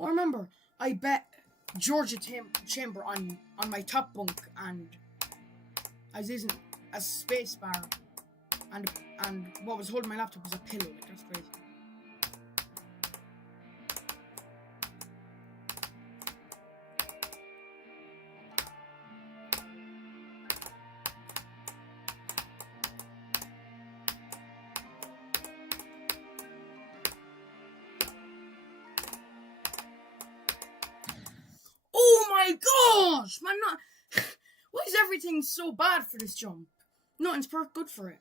Or remember, I bet Georgia Chamber on my top bunk, and I was using a space bar, and what was holding my laptop was a pillow. Like, that's crazy. Oh my gosh, man! Why is everything so bad for this jump? Nothing's good for it.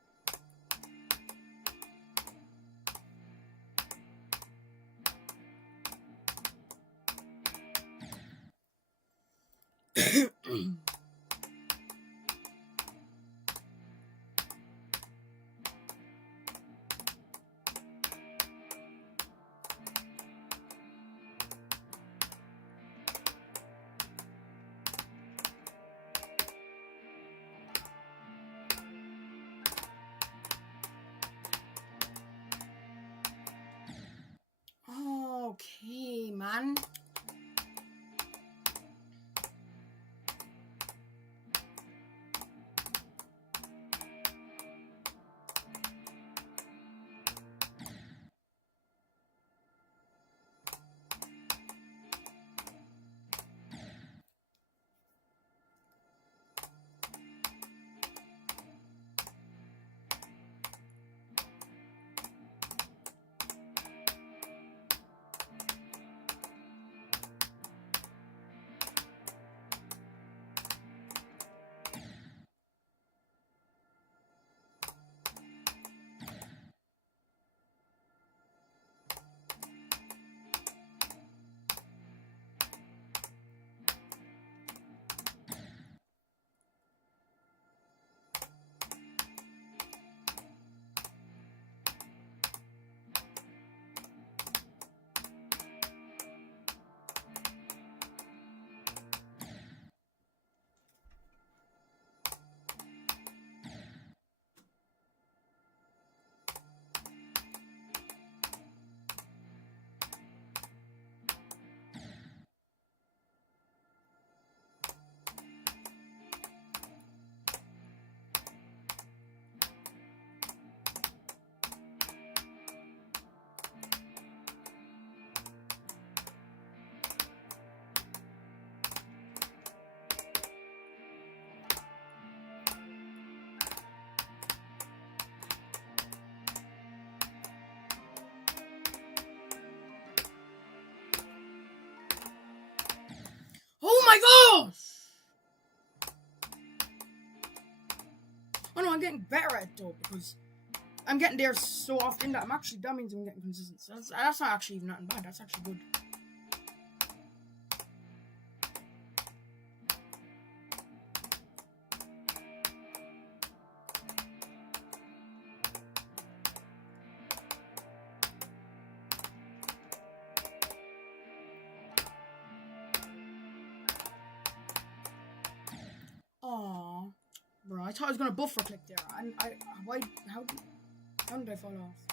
my gosh! Oh no, I'm getting better at it though, because I'm getting there so often that that means I'm getting consistent. So that's not actually even nothing bad. That's actually good. Aww. Bro, I thought I was gonna buffer click there. How did I fall off?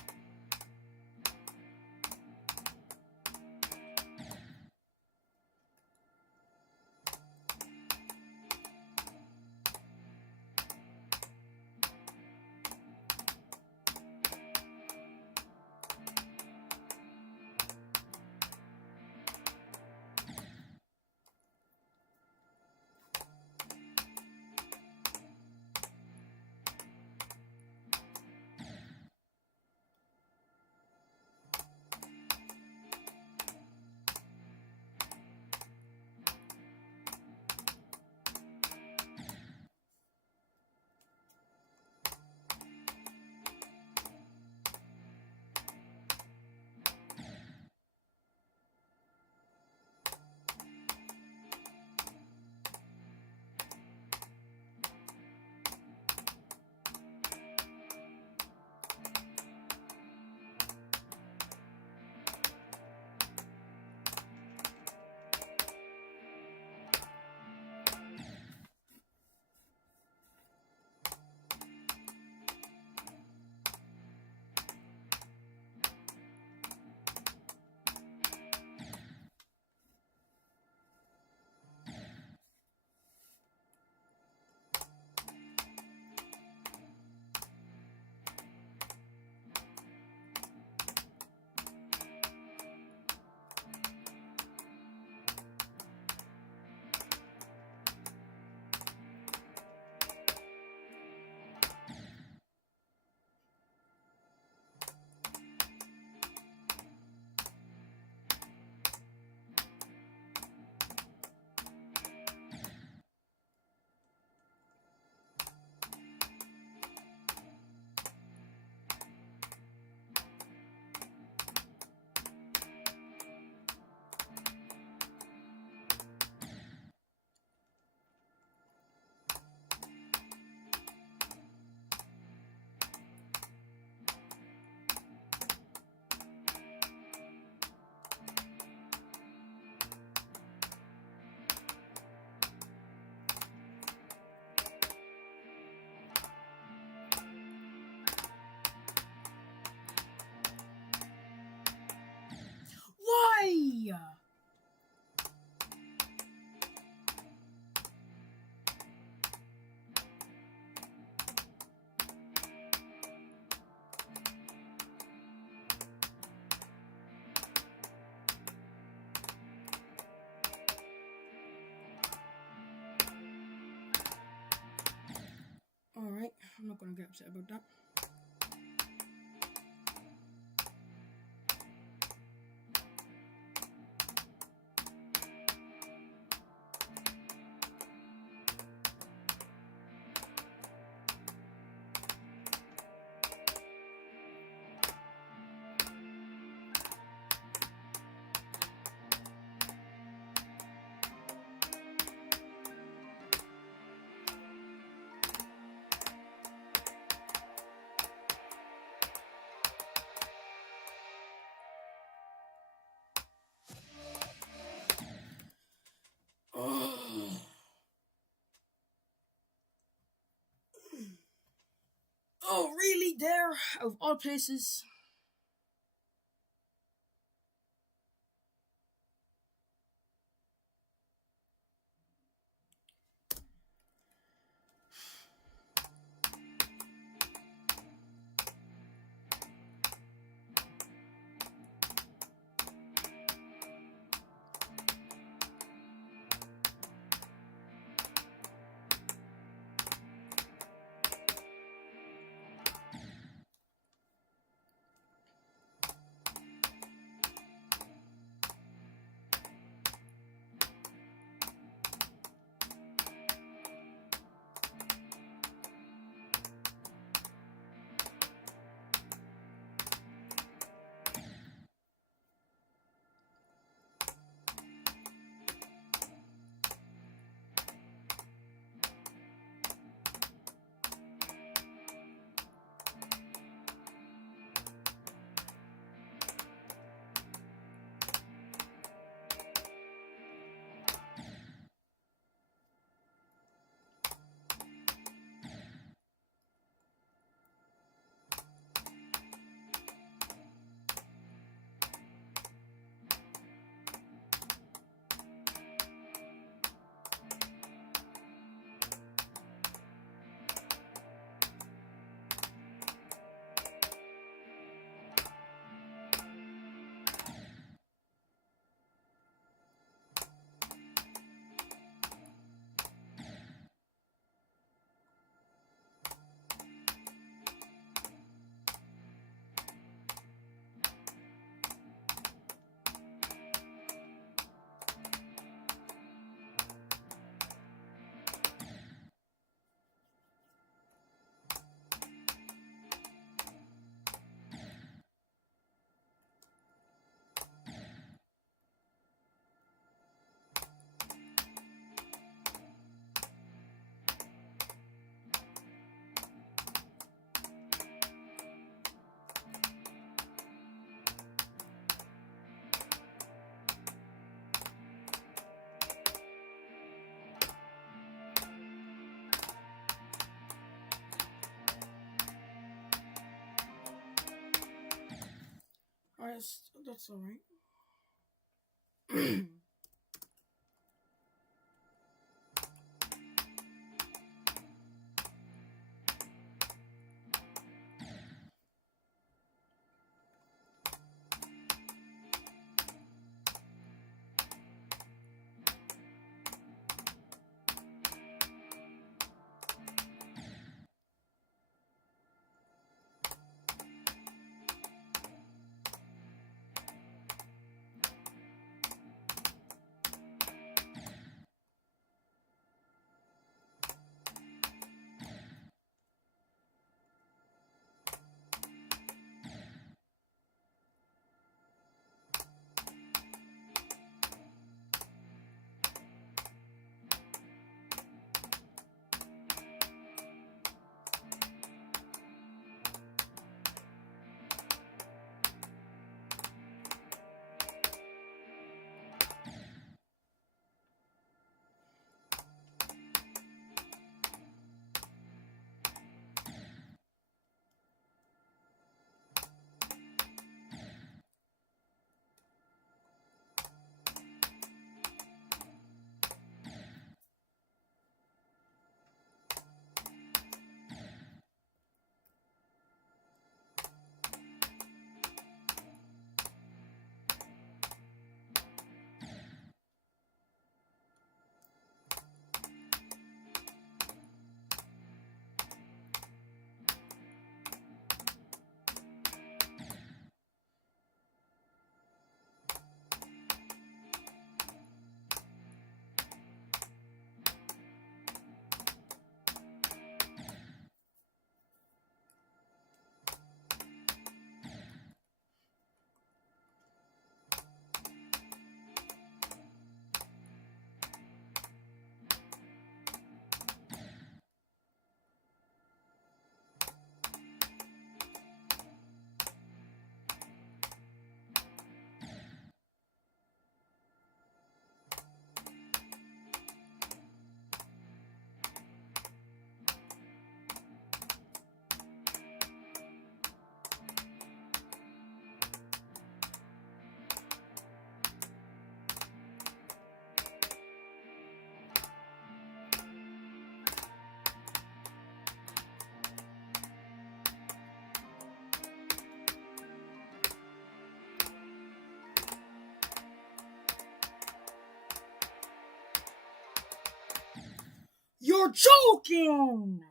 Why? Alright, I'm not gonna get upset about that. Oh, really? There? Of all places? rest. That's alright. You're joking!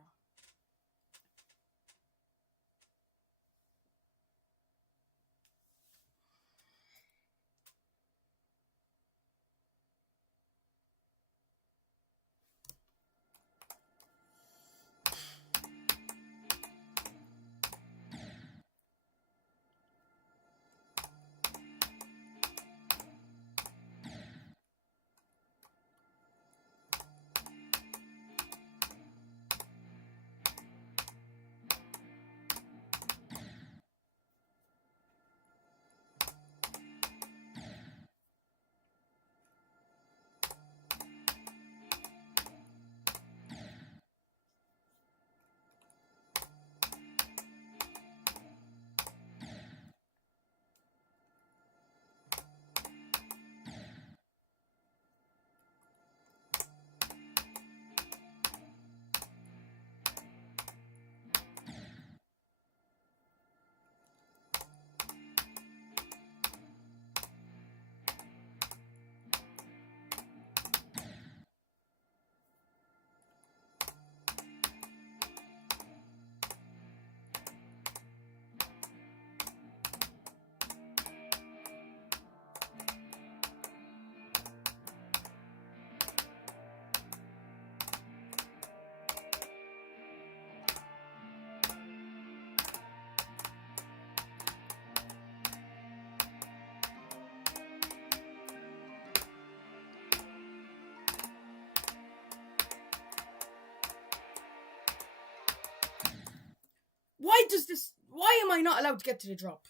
Why am I not allowed to get to the drop?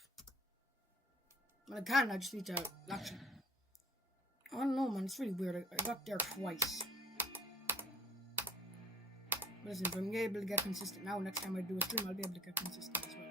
Well, I can, I just need to actually. I don't know, man, it's really weird. I got there twice. But listen, if I'm able to get consistent now, next time I do a stream, I'll be able to get consistent as well.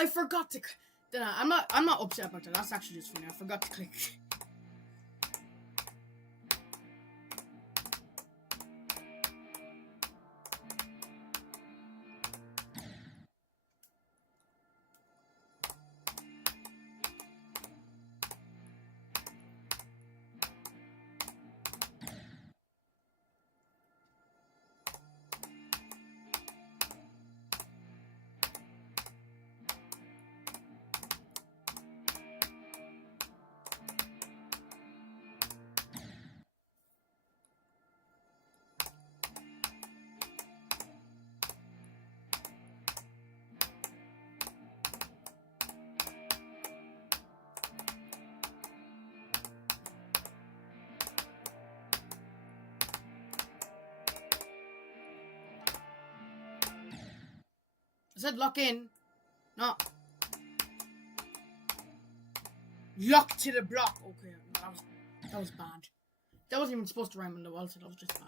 I forgot to. I'm not upset about that. That's actually just funny. I forgot to click. I said lock in. No. Lock to the block. Okay, that was bad. That wasn't even supposed to rhyme on the wall, so that was just bad.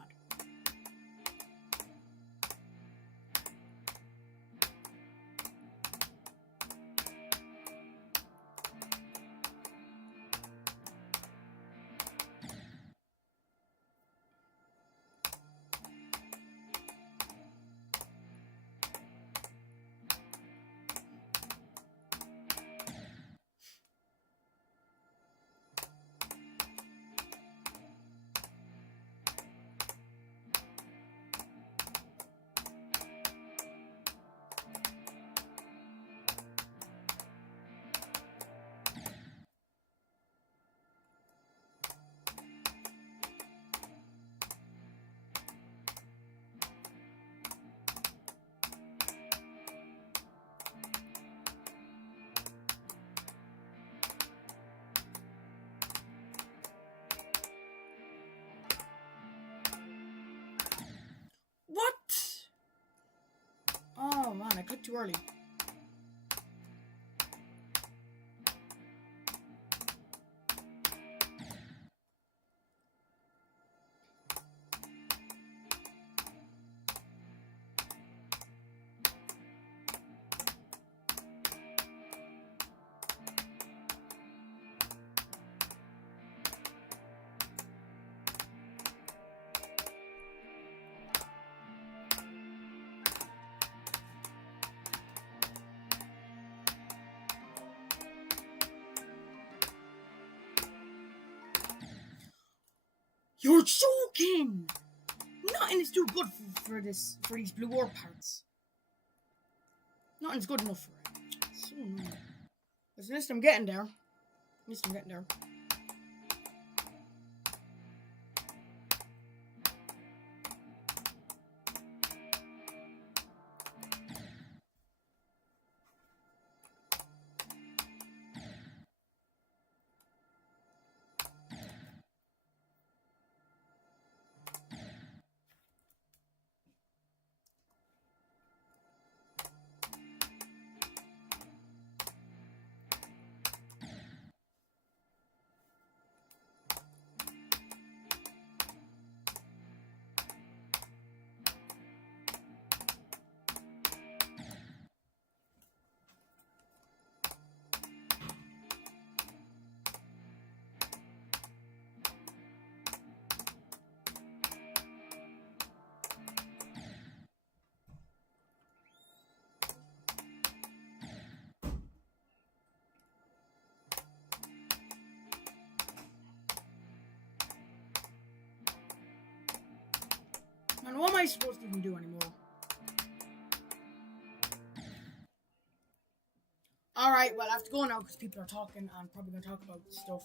What? Oh man, I clicked too early. You're joking! Nothing is too good for these blue ore parts. Nothing's good enough for it. So annoying. At least I'm getting there. At least I'm getting there. And what am I supposed to even do anymore? Alright, well I have to go now because people are talking and probably going to talk about stuff